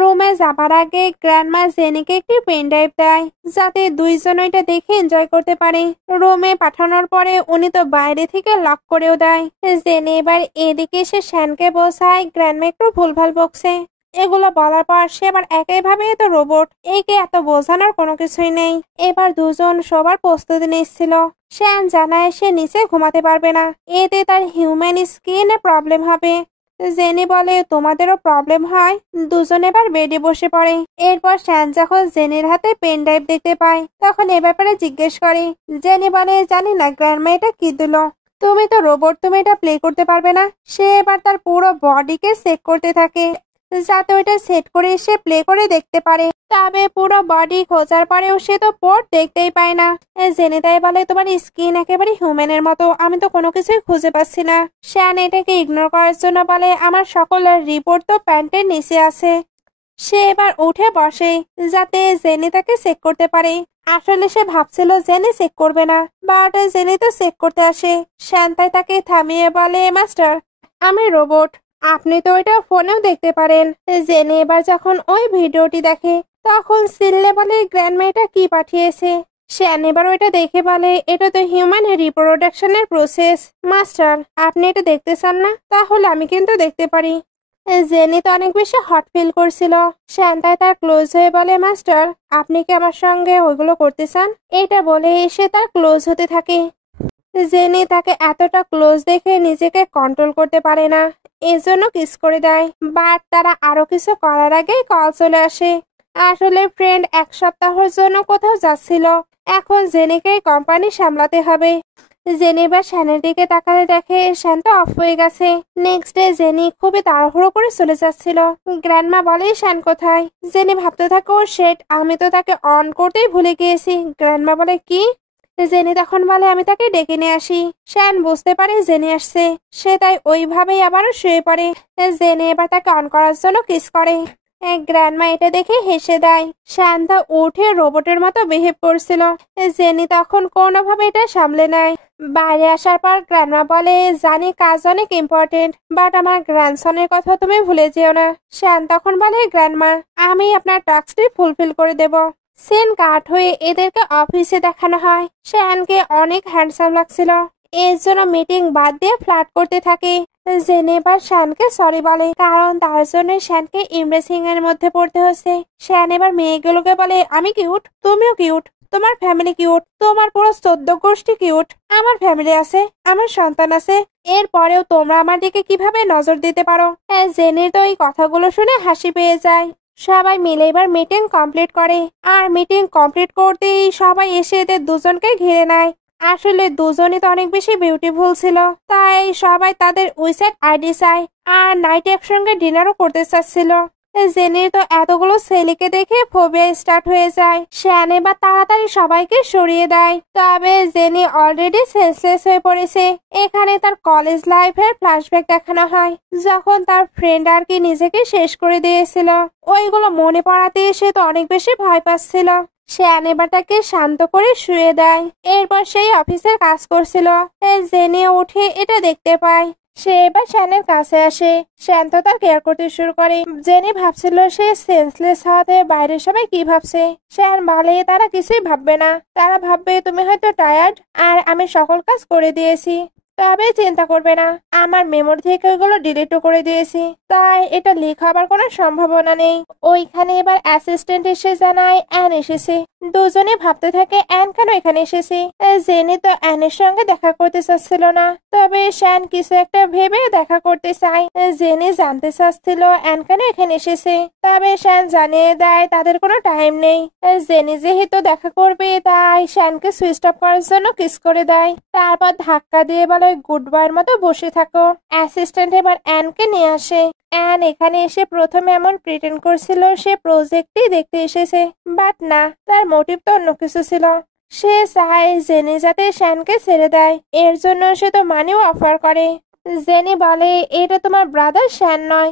রুমে যাবার আগে গ্র্যান্ডমা জেনিকে একটি পেন ড্রাইভ দেয় যাতে দুইজন ওইটা দেখে এনজয় করতে পারে। রুমে পাঠানোর পরে উনি তো বাইরে থেকে লক করেও দেয়। জেনি এবার এদিকে এসে শ্যানকে বোঝায় গ্র্যান্ডমা একটু ভুলভাল বকছে। এগুলো বলার পর সে আবার একই ভাবে তো রোবট, একে এত বোঝানোর কোনো কিছুই নেই। এবার দুজন সবার প্রস্তুতি নিচ্ছিল। শ্যান জানায় সে নিচে ঘুমাতে পারবে না, এতে তার হিউম্যান স্কিনে প্রবলেম হবে। জেনি বলে তোমাদেরও প্রবলেম হয়। দুজন এবার বেডে বসে পড়ে। এরপর শ্যান যখন জেনির হাতে পেন ড্রাইভ দেখতে পায় তখন এ ব্যাপারে জিজ্ঞেস করে। জেনি বলে জানি না গ্র্যান্ডমা এটা কি দিল, তুমি তো রোবট, তুমি এটা প্লে করতে পারবে না। সে এবার তার পুরো বডিকে চেক করতে থাকে যাতে ওইটা সেট করে সে প্লে করে দেখতে পারে। তবে পুরো বডি খোঁজার পরেও সে তো পোর্ট দেখতেই পায় না। জেনে তাই বলে তোমার স্কিন একেবারে হিউম্যানের মতো, আমি তো কোনো কিছুই খুঁজে পাচ্ছি না। শ্যান এটাকে ইগনোর করার জন্য বলে আমার সকল রিপোর্ট তো প্যান্টের নিচে আছে। সে এবার উঠে বসে যাতে জেনি তাকে চেক করতে পারে। আসলে সে ভাবছিল জেনি চেক করবে না, বাট জেনি তো চেক করতে আসে। শ্যান তাই তাকে থামিয়ে বলে মাস্টার আমি রোবট, আপনি তো ওইটা ফোনেও দেখতে পারেন। জেনে এবার যখন ওই ভিডিওটি দেখে তখন সিললে বলে গ্র্যান্ডমা এটা কি পাঠিয়েছে। শ্যান এবার ওইটা দেখে বলে এটা তো হিউম্যান রিপ্রোডাকশনের প্রসেস। মাস্টার আপনি এটা দেখতে চান না, তাহলে আমি কিন্তু দেখতে পারি। জেনি তো অনেক বেশি হট ফিল করছিল। শ্যান তাই তার ক্লোজ হয়ে বলে মাস্টার আপনি কি আমার সঙ্গে ওইগুলো করতে চান। এটা বলে সে তার ক্লোজ হতে থাকে। জেনি তাকে এতটা ক্লোজ দেখে নিজেকে কন্ট্রোল করতে পারে না, এজন্য কিস করে দেয়। বাট তারা আরো কিছু করার আগেই কল চলে আসে। আসলে ফ্রেন্ড এক সপ্তাহের জন্য কোথাও যাচ্ছিল, এখন জেনিকে কোম্পানি সামলাতে হবে। জেনি বা শ্যানের দিকে তাকালে দেখে শ্যান তো অফ হয়ে গেছে। নেক্সট ডে জেনি খুবই তাড়াহুড়ো করে চলে যাচ্ছিল। গ্র্যান্ডমা বলে শ্যান কোথায়। জেনি ভাবতে থাকে ও শেট, আমি তো তাকে অন করতেই ভুলে গিয়েছি। গ্র্যান্ডমা বলে কি। জেনি তখন বলে আমি তাকে ডেকে নিয়ে আসি। শ্যান বুঝতে পারে জেনি আসছে, সে তাই ওইভাবেই আবারও শুয়ে পড়ে। জেনি এবার তাকে অন করার জন্য কিস করে। গ্র্যান্ডমা এটা দেখে হেসে দেয়। শান্তা উঠে রোবটের মতো বিহেভ করছিল। জেনি তখন কোনোভাবে এটা সামলে নেয়। বাইরে আসার পর গ্র্যান্ডমা বলে জানি কাজ অনেক ইম্পর্টেন্ট, বাট আমার গ্র্যান্ডসনের কথা তুমি ভুলে যেও না। শ্যান তখন বলে গ্র্যান্ডমা আমি আপনার টাস্কটি ফুলফিল করে দেব। সিন কাট হয়ে এদেরকে অফিসে দেখানো হয়। শ্যানকে অনেক হ্যান্ডসাম লাগছিল, এর জন্য মিটিং বাদ দিয়ে ফ্লার্ট করতে থাকে। জেনে এবার শ্যানকে সরি বলে, কারণ তার জন্য শ্যানকে ইমপ্রেসিং এর মধ্যে পড়তে হচ্ছে। শ্যান এবার মেয়েগুলোকে বলে আমি কিউট, তুমিও কিউট, তোমার ফ্যামিলি কিউট, তোমার পুরো 14 গোষ্ঠী কিউট। আমার ফ্যামিলি আছে, আমার সন্তান আছে, এরপরেও তোমরা আমার দিকে কিভাবে নজর দিতে পারো। জেনের তো এই কথাগুলো শুনে হাসি পেয়ে যায়। সবাই মিলে এবার মিটিং কমপ্লিট করে। আর মিটিং কমপ্লিট করতেই সবাই এসে এদের দুজনকে ঘিরে নেয়। আসলে দুজনই তো অনেক বেশি বিউটিফুল ছিল, তাই সবাই তাদের উইসেট আইডি চায় আর নাইট একসঙ্গে ডিনারও করতে চাচ্ছিল। জেনির তো এতগুলো ছেলেকে দেখে ফোবিয়া স্টার্ট হয়ে যায়। শ্যান এবার তাড়াতাড়ি সবাইকে সরিয়ে দেয়। তবে জেনি অলরেডি সেন্সলেস হয়ে পড়েছে। এখানে তার কলেজ লাইফের ফ্ল্যাশব্যাক দেখানো হয়, যখন তার ফ্রেন্ড আর কি নিজেকে শেষ করে দিয়েছিল। ওইগুলো মনে পড়াতে সে তো অনেক বেশি ভয় পাচ্ছিল। শ্যান এবার তাকে শান্ত করে শুয়ে দেয়। এরপর সেই অফিসের কাজ করছিল। জেনে উঠে এটা দেখতে পায়। সে এবার শ্যানের কাছে আসে। শ্যান তো তার কেয়ার করতে শুরু করে। জেনে ভাবছিল সে সেন্সলেস হওয়াতে বাইরের সবাই কি ভাবছে। শ্যান বলে তারা কিছুই ভাববে না, তারা ভাববে তুমি হয়তো টায়ার্ড আর আমি সকল কাজ করে দিয়েছি। তবে চিন্তা করবে না, আমার মেমোরি থেকে ওইগুলো ডিলিটও করে দিয়েছি, তাই এটা লিক হবার কোনো সম্ভাবনা নেই। ওইখানে এবার অ্যাসিস্ট্যান্ট এসে জানায় অ্যান এসেছে। দুজনে ভাবতে থাকে অ্যান কেন এখানে এসেছে। জেনি তো অ্যানের সঙ্গে দেখা করতে চাচ্ছিল না, তবে শ্যান কিছু একটা ভেবে দেখা করতে চায়। জেনি জানতে চাচ্ছিল অ্যান কেন এখানে এসেছে, তবে শ্যান জানিয়ে দেয় তাদের কোনো টাইম নেই। জেনি যেহেতু দেখা করবে তাই শ্যানকে সুইচ অফ করার জন্য কিস করে দেয়। তারপর ধাক্কা দিয়ে বলে গুড বয়ের মতো বসে থাকো। অ্যাসিস্ট্যান্ট এবার অ্যানকে নিয়ে আসে। অ্যান এখানে এসে প্রথমে এমন প্রিটেন্ড করছিল সে প্রজেক্টই দেখতে এসেছে, বাট না, তার মোটিভ তো অন্য কিছু ছিল। সে চায় জেনি যাতে শ্যানকে ছেড়ে দেয়, এর জন্য সে তো মানিও অফার করে। জেনি বলে এটা তোমার ব্রাদার শ্যান নয়।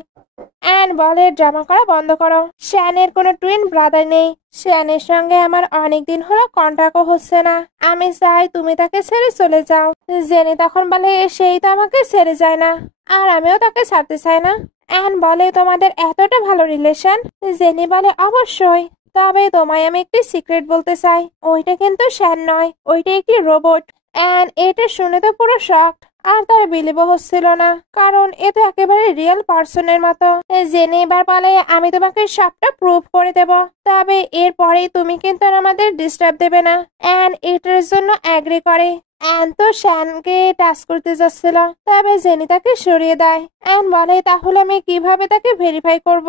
অ্যান বলে ড্রামা করা বন্ধ করো, শ্যানের কোনো টুইন ব্রাদার নেই। শ্যানের সঙ্গে আমার অনেকদিন হলো কন্ট্যাক্টও হচ্ছে না, আমি চাই তুমি তাকে ছেড়ে চলে যাও। জেনি তখন বলে সেই তো আমাকে ছেড়ে যায় না, আর আমিও তাকে ছাড়তে চাই না। অ্যান বলে তোমাদের এতটা ভালো রিলেশন? জেনি বলে অবশ্যই, তবে তোমায় আমি একটি সিক্রেট বলতে চাই, ওইটা কিন্তু শ্যান নয়, ওইটা একটি রোবট। অ্যান এটা শুনে তো পুরো শকড, আর তার বিলিভও হচ্ছিল না, কারণ এ তো একেবারে রিয়েল পার্সনের মতো। জেনে এবার বলে আমি তোমাকে সবটা প্রুভ করে দেব, তবে এরপরেই তুমি কিন্তু আর আমাদের ডিস্টার্ব দেবে না। অ্যান এটার জন্য অ্যাগ্রি করে। অ্যান তো শ্যানকে টাচ করতে যাচ্ছিল, তবে জেনি তাকে সরিয়ে দেয়। অ্যান বলে তাহলে আমি কিভাবে তাকে ভেরিফাই করব?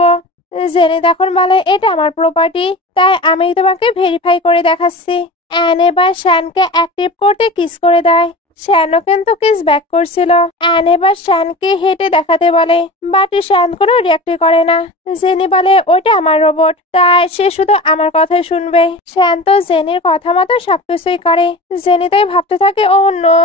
জেনি তখন বলে এটা আমার প্রপার্টি, তাই আমি তোমাকে ভেরিফাই করে দেখাচ্ছি। অ্যান এবার শ্যানকে অ্যাক্টিভ করতে কিস করে দেয়। শ্যানও কিন্তু কিস ব্যাক করছিল। অ্যান এবার শ্যানকে হেঁটে দেখাতে বলে, বাট শ্যান কোনো রিয়াক্টই করে না। জেনি বলে ওইটা আমার রোবট, তাই সে শুধু আমার কথাই শুনবে। শ্যান তো জেনির কথা মতো সবকিছুই করে। জেনি তাই ভাবতে থাকে ও নো,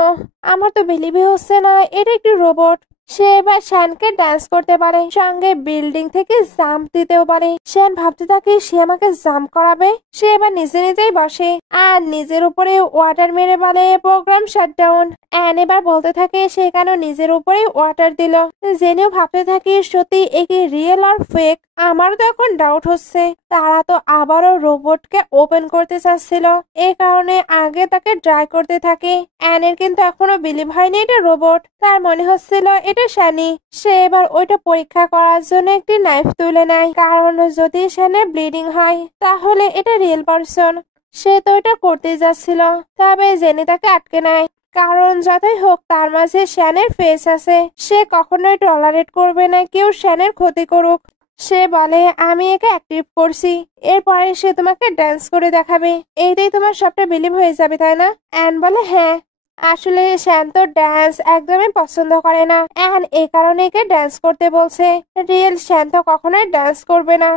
আমার তো বিলিভই হচ্ছে না এটা একটি রোবট। সে এবার শ্যানকে ডান্স করতে পারে, সঙ্গে বিল্ডিং থেকে জাম্প দিতেও পারে। শ্যান ভাবতে থাকে সে আমাকে জাম্প করাবে। সে এবার নিজে নিজেই বসে আর নিজের উপরে ওয়াটার মেরে বলে প্রোগ্রাম শাটডাউন। অ্যান এবার বলতে থাকে সে কেন নিজের উপরে ওয়াটার দিল। জেনেও ভাবতে থাকে সত্যি একে রিয়েল আর ফেক, আমারও তো এখন ডাউট হচ্ছে। তারা তো আবারও রোবটকে ওপেন করতে চাচ্ছিল, এই কারণে আগে তাকে ট্রাই করতে থাকে। অ্যানের কিন্তু এখনো বিলিভ হয়নি এটা রোবট, তার মনে হচ্ছিল এটা শ্যানি। সে এবার ওইটা পরীক্ষা করার জন্য একটি নাইফ তুলে নেয়, কারণ যদি শ্যানের ব্লিডিং হয় তাহলে এটা রিয়েল পারসন। সে তো এটা করতে যাচ্ছিল, তবে জেনি তাকে আটকে নেয়, কারণ যতই হোক তার মাঝে শ্যানের ফেস আছে। সে কখনোই টলারেট করবে না কেউ শ্যানের ক্ষতি করুক। সে বলে আমি একে অ্যাক্টিভ করছি, এরপরে সে তোমাকে ড্যান্স করে দেখাবে, এইটাই তোমার সবটা বিলিভ হয়ে যাবে তাই না? অ্যান বলে হ্যাঁ, আসলে শ্যান তো ড্যান্স একদমই পছন্দ করে না। অ্যান এই কারণে একে ড্যান্স করতে বলছে, রিয়েল শ্যান তো কখনোই ড্যান্স করবে না।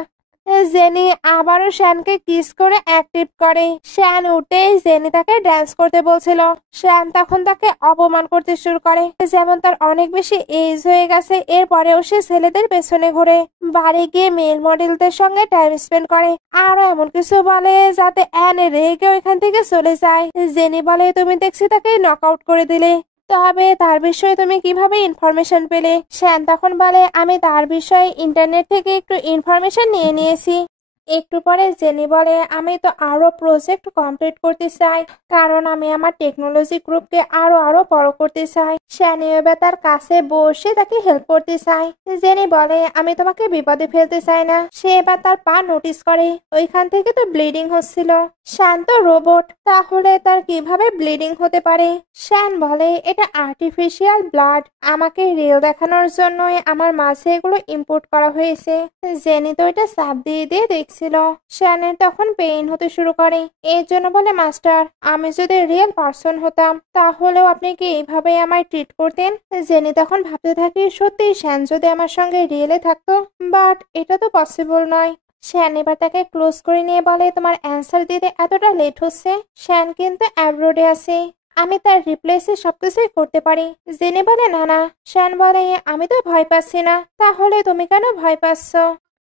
জেনি আবারও শ্যানকে কিস করে অ্যাক্টিভ করে। শ্যান উঠেই জেনি তাকে ড্যান্স করতে বলছিল। শ্যান তখন তাকে অপমান করতে শুরু করে, যেমন তার অনেক বেশি এজ হয়ে গেছে, এরপরেও সে ছেলেদের পেছনে ঘুরে, বাড়ি গিয়ে মেল মডেলদের সঙ্গে টাইম স্পেন্ড করে, আরো এমন কিছু বলে যাতে অ্যান রেগে ওইখান থেকে চলে যায়। জেনি বলে তুমি দেখছি তাকে নক আউট করে দিলে, তবে তার বিষয়ে তুমি কিভাবে ইনফরমেশন পেলে? শ্যান তখন বলে আমি তার বিষয়ে ইন্টারনেট থেকে একটু ইনফরমেশন নিয়ে নিয়েছি। একটু পরে জেনি বলে আমি তো আরো প্রজেক্ট কমপ্লিট করতে চাই, কারণ আমি আমার টেকনোলজি গ্রুপকে আরো বড় করতে চাই। শ্যানি এবার তার কাছে বসে তাকে হেল্প করতে চায়। জেনি বলে আমি তোমাকে বিপদে ফেলতে চাই না। সে এবার তার পা নোটিস করে, ওইখান থেকে তো ব্লিডিং হচ্ছিল। শ্যান তো রোবট, তাহলে তার কিভাবে ব্লিডিং হতে পারে? শ্যান বলে এটা আর্টিফিশিয়াল ব্লাড, আমাকে রিয়েল দেখানোর জন্যই আমার মাঝে এগুলো ইম্পোর্ট করা হয়েছে। জেনি তো এটা চাপ দিয়ে দিয়ে দেখছিল। শ্যানের তখন পেইন হতে শুরু করে, এর জন্য বলে মাস্টার আমি যদি রিয়েল পার্সন হতাম তাহলেও আপনি কি এইভাবে আমায় ট্রিট করতেন? জেনি তখন ভাবতে থাকে সত্যি শ্যান যদি আমার সঙ্গে রিয়েলে থাকতো, বাট এটা তো পসিবল নয়। শ্যান এবার তাকে ক্লোজ করে নিয়ে বলে তোমার অ্যান্সার দিতে এতটা লেট হচ্ছে, শ্যান কিন্তু অ্যাব্রোডে আছে, আমি তার রিপ্লেসে সবকিছুই করতে পারি। জেনে বলে না না। শ্যান বলে আমি তো ভয় পাচ্ছি না, তাহলে তুমি কেন ভয় পাচ্ছ?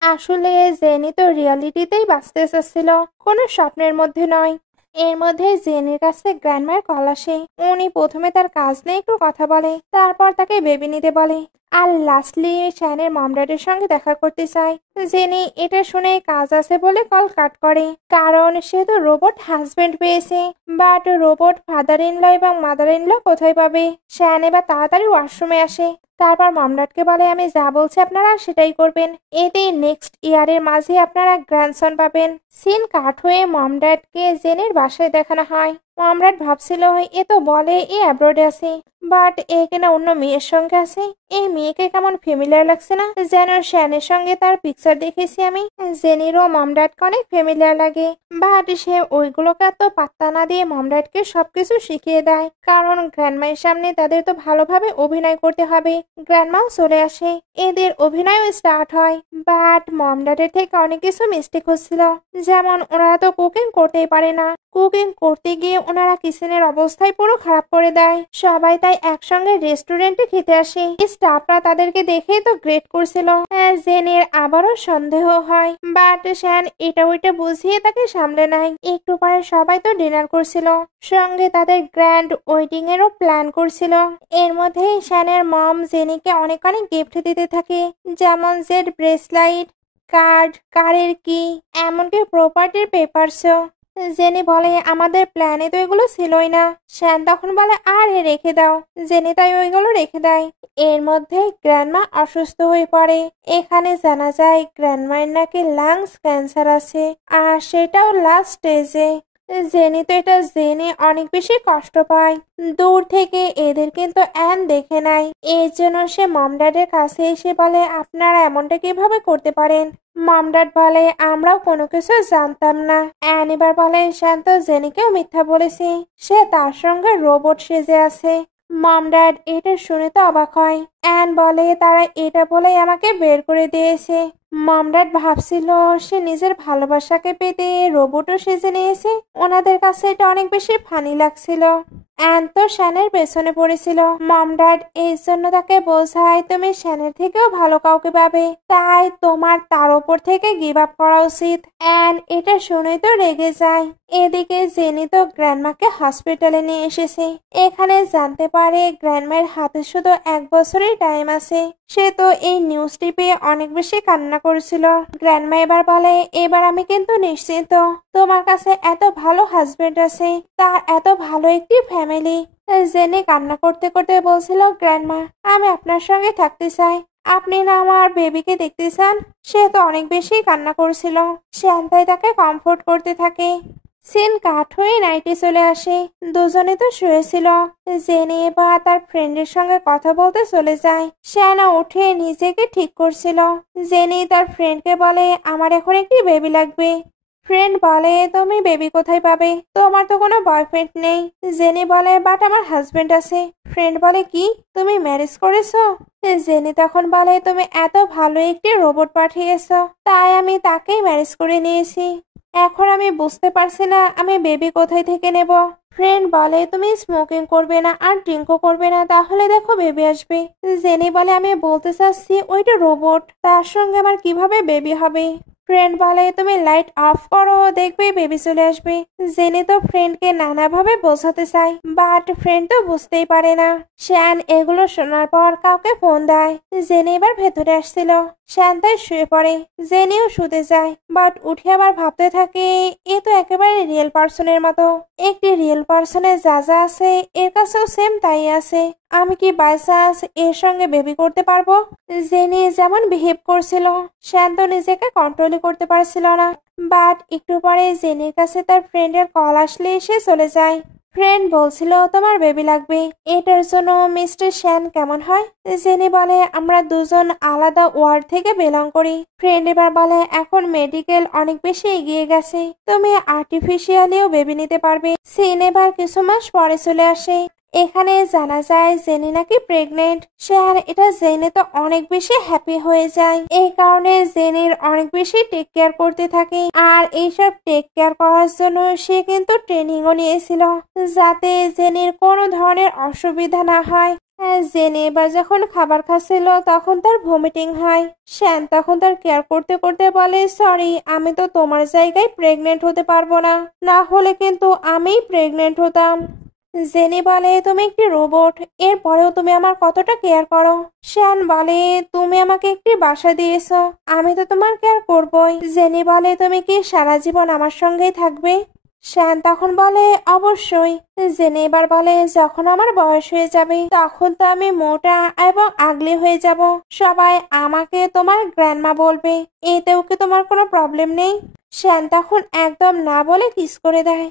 আসলে জেনি তো রিয়ালিটিতেই বাঁচতে চাচ্ছিল, কোনো স্বপ্নের মধ্যে নয়। এর মধ্যে জেনির কাছে গ্র্যান্ডমার কল আসে। উনি প্রথমে তার কাজ নিয়ে একটু কথা বলে, তারপর তাকে বেবি নিতে বলে, আর লাস্টলি শ্যানের মম ড্যাডের সঙ্গে দেখা করতে চায়। জেনি এটা শুনে কাজ আছে বলে কল কাট করে, কারণ সে তো রোবট হাজবেন্ড পেয়েছে, but robot father in law এবং মাদার ইন ল কোথায় পাবে? শ্যান এবার তাড়াতাড়ি ওয়াশরুমে আসে, তারপর মমড্যাডকে বলে আমি যা বলছি আপনারা সেটাই করবেন, এতে নেক্সট ইয়ারের মাঝে আপনারা গ্র্যান্ডসন পাবেন। সিন কাট হয়ে মমড্যাডকে জেনের বাসায় দেখানো হয়। মমড্যাড ভাবছিল এ তো বলে এ অ্যাব্রোডে আছে, বাট এ কিনা অন্য মেয়ের সঙ্গে আছে। এই মেয়েকে কেমন ফ্যামিলিয়ার লাগছে না, যেন শ্যানের সঙ্গে তার পিকচার দেখেছি আমি। জেনিরও মমড্যাডকে অনেক ফ্যামিলিয়ার লাগে, বাট সে ওইগুলোকে এত পাত্তা না দিয়ে মমড্যাডকে সবকিছু শিখিয়ে দেয়, কারণ গ্র্যান্ডমায়ের সামনে তাদের তো ভালোভাবে অভিনয় করতে হবে। গ্র্যান্ডমাও চলে আসে, এদের অভিনয়ও স্টার্ট হয়, বাট মমড্যাডের থেকে অনেক কিছু মিস্টেক হচ্ছিল, যেমন ওনারা তো কুকিং করতেই পারে না, কুকিং করতে গিয়ে ওনারা কিচেনের অবস্থায় পুরো খারাপ করে দেয়। সবাই তাই একসঙ্গে রেস্টুরেন্টে খেতে আসে। স্টাফরা তাদেরকে দেখেই তো গ্রেট করছিল। জেনের আবারও সন্দেহ হয়, বাট শ্যান এটা ওইটা বুঝিয়ে তাকে সামলে নেয়। একটু পরে সবাই তো ডিনার করছিল, সঙ্গে তাদের গ্র্যান্ড ওয়েডিং এরও প্ল্যান করছিল। এর মধ্যে শ্যানের মম জেনিকে অনেক অনেক গিফট দিতে থাকে, যেমন জেড ব্রেসলাইট, কার্ড, কারের কি, এমনকি প্রপার্টির পেপারসও। জেনি বলে আমাদের প্ল্যানে তো এগুলো ছিলই না। শ্যান তখন বলে আরে রেখে দাও। জেনি তাই ওইগুলো রেখে দেয়। এর মধ্যে গ্র্যান্ডমা অসুস্থ হয়ে পড়ে। এখানে জানা যায় গ্র্যান্ডমায়ের নাকি লাংস ক্যান্সার আছে, আর সেটাও লাস্ট স্টেজে। জেনি তো এটা জেনে অনেক বেশি কষ্ট পায়। দূর থেকে এদের কিন্তু অ্যান দেখে নাই। এর জন্য সে মম ড্যাডের কাছে এসে বলে আপনারা এমনটা কিভাবে করতে পারেন। মম ড্যাড বলে আমরাও কোনো কিছু জানতাম না। অ্যান এবার বলে শান্ত জেনিকেও মিথ্যা বলেছি, সে তার সঙ্গে রোবট সেজে আছে। মম ড্যাড এটা শুনে তো অবাক হয়। অ্যান বলে তারা এটা বলেই আমাকে বের করে দিয়েছে। মম ড্যাড ভাবছিল সে নিজের ভালোবাসাকে পেতে রোবটও সেজে নিয়েছে। ওনাদের কাছে এটা অনেক বেশি ফানি লাগছিল। অ্যান তো শ্যানের পেছনে পড়েছিল। মম ড্যাড এই জন্য তাকে বোঝায় তুমি শ্যানের থেকেও ভালো কাউকে পাবে, তাই তোমার তার ওপর থেকে গিভ আপ করা উচিত। অ্যান এটা শুনে তো রেগে যায়। এদিকে জেনি তো গ্র্যান্ডমাকে হসপিটালে নিয়ে এসেছে। এখানে জানতে পারে গ্র্যান্ডমায়ের হাতে শুধু 1 বছরের টাইম আছে। সে তো এই নিউজটি পেয়ে অনেক বেশি কান্না করেছিল। গ্র্যান্ডমা এবার বলে এবার আমি কিন্তু নিশ্চিত তোমার কাছে এত ভালো হাজবেন্ড আছে, তার এত ভালো একটি ফ্যামিলি। জেনি কান্না করতে করতে বলছিল গ্র্যান্ডমা আমি আপনার সঙ্গে থাকতে চাই, আপনি না আমার বেবিকে দেখতে চান। সে তো অনেক বেশি কান্না করছিল। শান্তাই তাকে কমফোর্ট করতে থাকে। সিন কাট হয়ে নাইটে চলে আসে। দুজনে তো শুয়েছিল। জেনি বা তার ফ্রেন্ডের সঙ্গে কথা বলতে চলে যায়। শ্যানা উঠে নিজেকে ঠিক করছিল। জেনি তার ফ্রেন্ডকে বলে আমার এখন একটি বেবি লাগবে। ফ্রেন্ড বলে তুমি বেবি কোথায় পাবে, তোমার তো কোনো বয়ফ্রেন্ড নেই। জেনি বলে বাট আমার হাজবেন্ড আছে। ফ্রেন্ড বলে কি তুমি ম্যারেজ করেছো? জেনি তখন বলে তুমি এত ভালো একটি রোবট পাঠিয়েছো, তাই আমি তাকেই ম্যারেজ করে নিয়েছি। এখন আমি বুঝতে পারছি না আমি বেবি কোথায় থেকে নেব। ফ্রেন্ড বলে তুমি স্মোকিং করবে না আর ড্রিঙ্কও করবে না, তাহলে দেখো বেবি আসবে। জেনি বলে আমি বলতে চাচ্ছি ওইটা রোবট, তার সঙ্গে আমার কিভাবে বেবি হবে। ফ্রেন্ড বলে তুমি লাইট অফ করো, দেখবে বেবি চলে আসবে। জেনি তো ফ্রেন্ডকে নানাভাবে বোঝাতে চায়, বাট ফ্রেন্ড তো বুঝতেই পারে না। শ্যান এগুলো শোনার পর কাউকে ফোন দেয়। জেনি এবার ভেতরে আসছিল। শ্যান তাই শুয়ে পড়ে। জেনিও শুতে যায়, বাট উঠে আবার ভাবতে থাকে এ তো একেবারে রিয়েল পার্সনের মতো। একটি রিয়েল পার্সনের যা যা আছে এর কাছেও সেম তাই আছে। আমি কি বাই চান্স এর সঙ্গে বেবি করতে পারবো? জেনি যেমন বিহেভ করছিল শ্যান তো নিজেকে কন্ট্রোলই করতে পারছিল না। বাট একটু পরে জেনির কাছে তার ফ্রেন্ডের কল আসলে সে চলে যায়। ফ্রেন্ড বলছিল তোমার বেবি লাগবে, এটার জন্য মিস্টার শ্যান কেমন হয়? জেনি বলে আমরা দুজন আলাদা ওয়ার্ড থেকে বিলং করি। ফ্রেন্ড এবার বলে এখন মেডিকেল অনেক বেশি এগিয়ে গেছে, তুমি আর্টিফিশিয়ালিও বেবি নিতে পারবে। সিন এবার কিছু মাস পরে চলে আসে। এখানে জানা যায় জেনি নাকি প্রেগনেন্ট। শ্যান এটা জেনে তো অনেক বেশি হ্যাপি হয়ে যায়। এই কারণে জেনির অনেক বেশি টেক কেয়ার করতে থাকে। আর এইসব টেক কেয়ার করার জন্য সে কিন্তু ট্রেনিংও নিয়েছিল, যাতে জেনির কোনো ধরনের অসুবিধা না হয়। জেনি এবার যখন খাবার খাচ্ছিল তখন তার ভমিটিং হয়। শ্যান তখন তার কেয়ার করতে করতে বলে সরি আমি তো তোমার জায়গায় প্রেগনেন্ট হতে পারবো না, না হলে কিন্তু আমিই প্রেগনেন্ট হতাম। জেনি বলে তুমি একটি রোবট, এরপরেও তুমি আমার কতটা কেয়ার করো। শ্যান বলে তুমি আমাকে একটি বাসা দিয়েছো, আমি তো তোমার কেয়ার করবই। জেনি বলে তুমি কি সারা জীবন আমার সঙ্গেই থাকবে? শ্যান তখন বলে অবশ্যই। জেনি এবার বলে যখন আমার বয়স হয়ে যাবে তখন তো আমি মোটা এবং আগলি হয়ে যাব, সবাই আমাকে তোমার গ্র্যান্ডমা বলবে, এতেও কি তোমার কোনো প্রবলেম নেই? শ্যান তখন একদম না বলে কিস করে দেয়।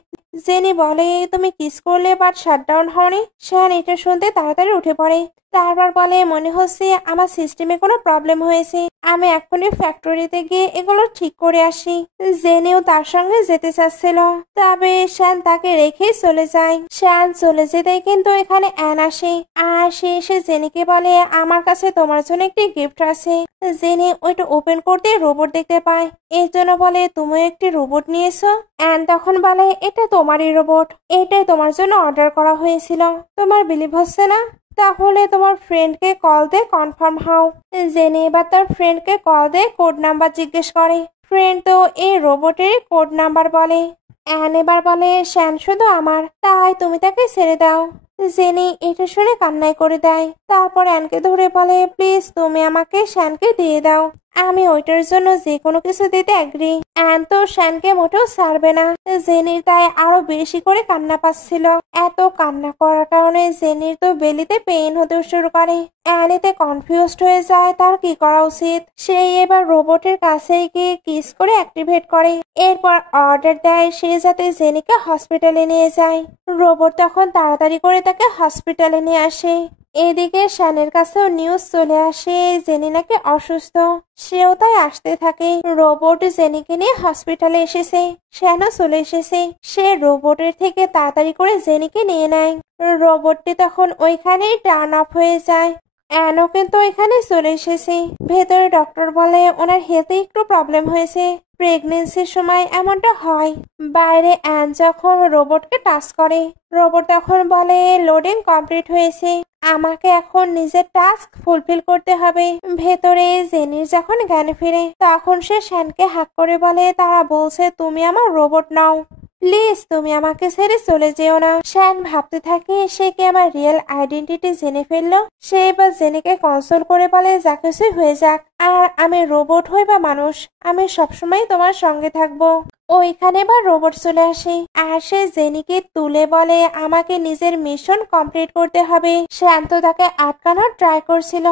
জেনি বলে তুমি কিস করলে বাট শাটডাউন হওনি। শ্যান এটা শুনতে তাড়াতাড়ি উঠে পড়ে। তারপর বলে মনে হচ্ছে আমার সিস্টেমে কোনো প্রবলেম হয়েছে, আমি এখনই ফ্যাক্টরিতে গিয়ে এগুলো ঠিক করে আসি। জেনিও তার সঙ্গে যেতে চাচ্ছিল, তবে শ্যান তাকে রেখে চলে যায়। শ্যান চলে যেতেই কিন্তু এখানে অ্যান আসে, আর সে এসে জেনিকে বলে আমার কাছে তোমার জন্য একটি গিফট আছে। জেনি ওইটা ওপেন করতে রোবট দেখতে পায়, এর জন্য বলে তুমিও একটি রোবট নিয়েছো? অ্যান তখন বলে এটা তোমারই রোবট, এটাই তোমার জন্য অর্ডার করা হয়েছিল। তোমার বিলিভ হচ্ছে না? তাহলে তোমার ফ্রেন্ডকে কল দে, কনফার্ম হও। জেনে এবার তার ফ্রেন্ডকে কল দে, কোড নাম্বার জিজ্ঞেস করে। ফ্রেন্ড তো এই রোবটের কোড নাম্বার বলে। অ্যান এবার বলে শ্যান শুধু আমার, তাই তুমি তাকে ছেড়ে দাও। জেনি এটা শুনে কান্নাই করে দেয়। তারপর অ্যানকে ধরে বলে প্লিজ তুমি আমাকে শ্যানকে দিয়ে দাও, আমি ওইটার জন্য যে কোনো কিছু দিতে অ্যাগ্রি। অ্যান তো শ্যানকে মোটেও ছাড়বে না। জেনির তাই আরো বেশি করে কান্না পাচ্ছিল। এত কান্না করার কারণে জেনির তো বেলিতে পেইন হতে শুরু করে। অ্যান এতে কনফিউজড হয়ে যায় তার কি করা উচিত। সে এবার রোবটের কাছে গিয়ে কিস করে অ্যাক্টিভেট করে। এরপর অর্ডার দেয় সে যাতে জেনিকে হসপিটালে নিয়ে যায়। রোবট তখন তাড়াতাড়ি করে তাকে হসপিটালে নিয়ে আসে। এদিকে শ্যানের কাছেও নিউজ চলে আসে জেনি নাকি অসুস্থ। সেও তাই আসতে থাকে। রোবট জেনিকে নিয়ে হসপিটালে এসেছে। শ্যানও চলে এসেছে। সে রোবটের থেকে তাড়াতাড়ি করে জেনিকে নিয়ে নেয়। রোবটটি তখন ওইখানেই টার্ন অফ হয়ে যায়। অ্যানও কিন্তু ওইখানে চলে এসেছে। ভেতরে ডক্টর বলে ওনার হেলথে একটু প্রবলেম হয়েছে, প্রেগনেন্সির সময় এমনটা হয়। বাইরে অ্যান যখন রোবটকে টাচ করে, রোবট তখন বলে লোডিং কমপ্লিট হয়েছে, আমাকে এখন নিজের টাস্ক ফুলফিল করতে হবে। ভেতরে জেনির যখন জ্ঞান ফিরে তখন সে শ্যানকে হাক করে বলে তারা বলছে তুমি আমার রোবট নাও, প্লিজ তুমি আমাকে ছেড়ে চলে যেও না। শ্যান ভাবতে থাকে সে কি আমার রিয়েল আইডেন্টিটি জেনে ফেললো। সে এবার জেনিকে কনসোল করে বলে যা কিছুই হয়ে যাক, আর আমি রোবট হই বা মানুষ, আমি সবসময় তোমার সঙ্গে থাকবো। ওইখানে বা রোবট চলে আসে আর সে জেনিকে তুলে বলে আমাকে নিজের মিশন কমপ্লিট করতে হবে। শ্যান তো তাকে আটকানোর ট্রাই করছিল,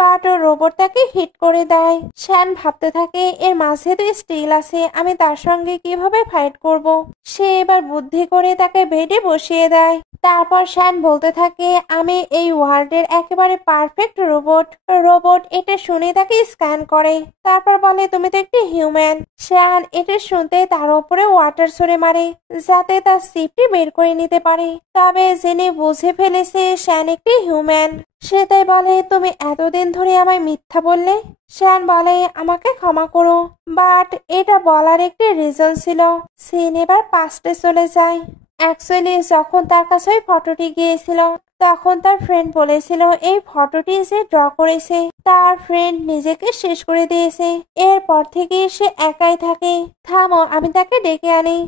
বাট রোবট তাকে হিট করে দেয়। শ্যান ভাবতে থাকে এর মাঝে তো স্টিল আছে, আমি তার সঙ্গে কিভাবে ফাইট করব। সে এবার বুদ্ধি করে তাকে বেডে বসিয়ে দেয়। তারপর শ্যান বলতে থাকে আমি এই ওয়ার্ল্ডের একেবারে পারফেক্ট রোবট। রোবট এটা শুনে তাকে স্ক্যান করে। তারপর বলে তুমি তো একটি হিউম্যান। শ্যান এটা শুনতে তার উপরে ওয়াটার ছড়ে মারে যাতে তার সিপটি বের করে নিতে পারে। তবে জেনে বুঝে ফেলেছে শ্যান একটি হিউম্যান। সে তাই বলে তুমি এতদিন ধরে আমায় মিথ্যা বললে। শ্যান বলে আমাকে ক্ষমা করো, বাট এটা বলার একটি রিজন ছিল। সিন এবার পাস্টে চলে যায়। অ্যাকচুয়ালি যখন তার কাছে ওই ফটোটি গিয়েছিল তখন তার ফ্রেন্ড বলেছিল এই ফটোটি যে ড্র করেছে তার ফ্রেন্ড নিজেকে শেষ করে দিয়েছে। এরপর থেকে সে একাই থাকে। থামো আমি তাকে ডেকে আনি।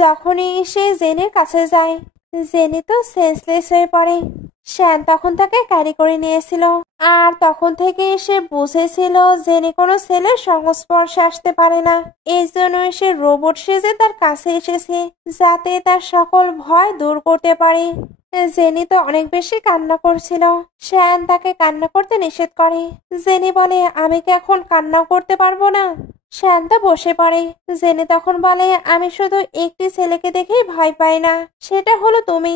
যখনই সে জেনের কাছে যায় জেনি তো সেন্সলেস হয়ে পড়ে। শ্যান তখন তাকে ক্যারি করে নিয়েছিল আর তখন থেকে সে বুঝেছিল জেনি কোনো ছেলের সংস্পর্শে আসতে পারে না। এই জন্যই সে রোবট সেজে তার কাছে এসেছে যাতে তার সকল ভয় দূর করতে পারে। জেনি তো অনেক বেশি কান্না করছিল। শ্যান তাকে কান্না করতে নিষেধ করে। জেনি বলে আমি কি এখন কান্নাও করতে পারবো না। শ্যান তো বসে পড়ে। জেনি তখন বলে আমি শুধু একটি ছেলেকে দেখেই ভয় পাই না, সেটা হলো তুমি।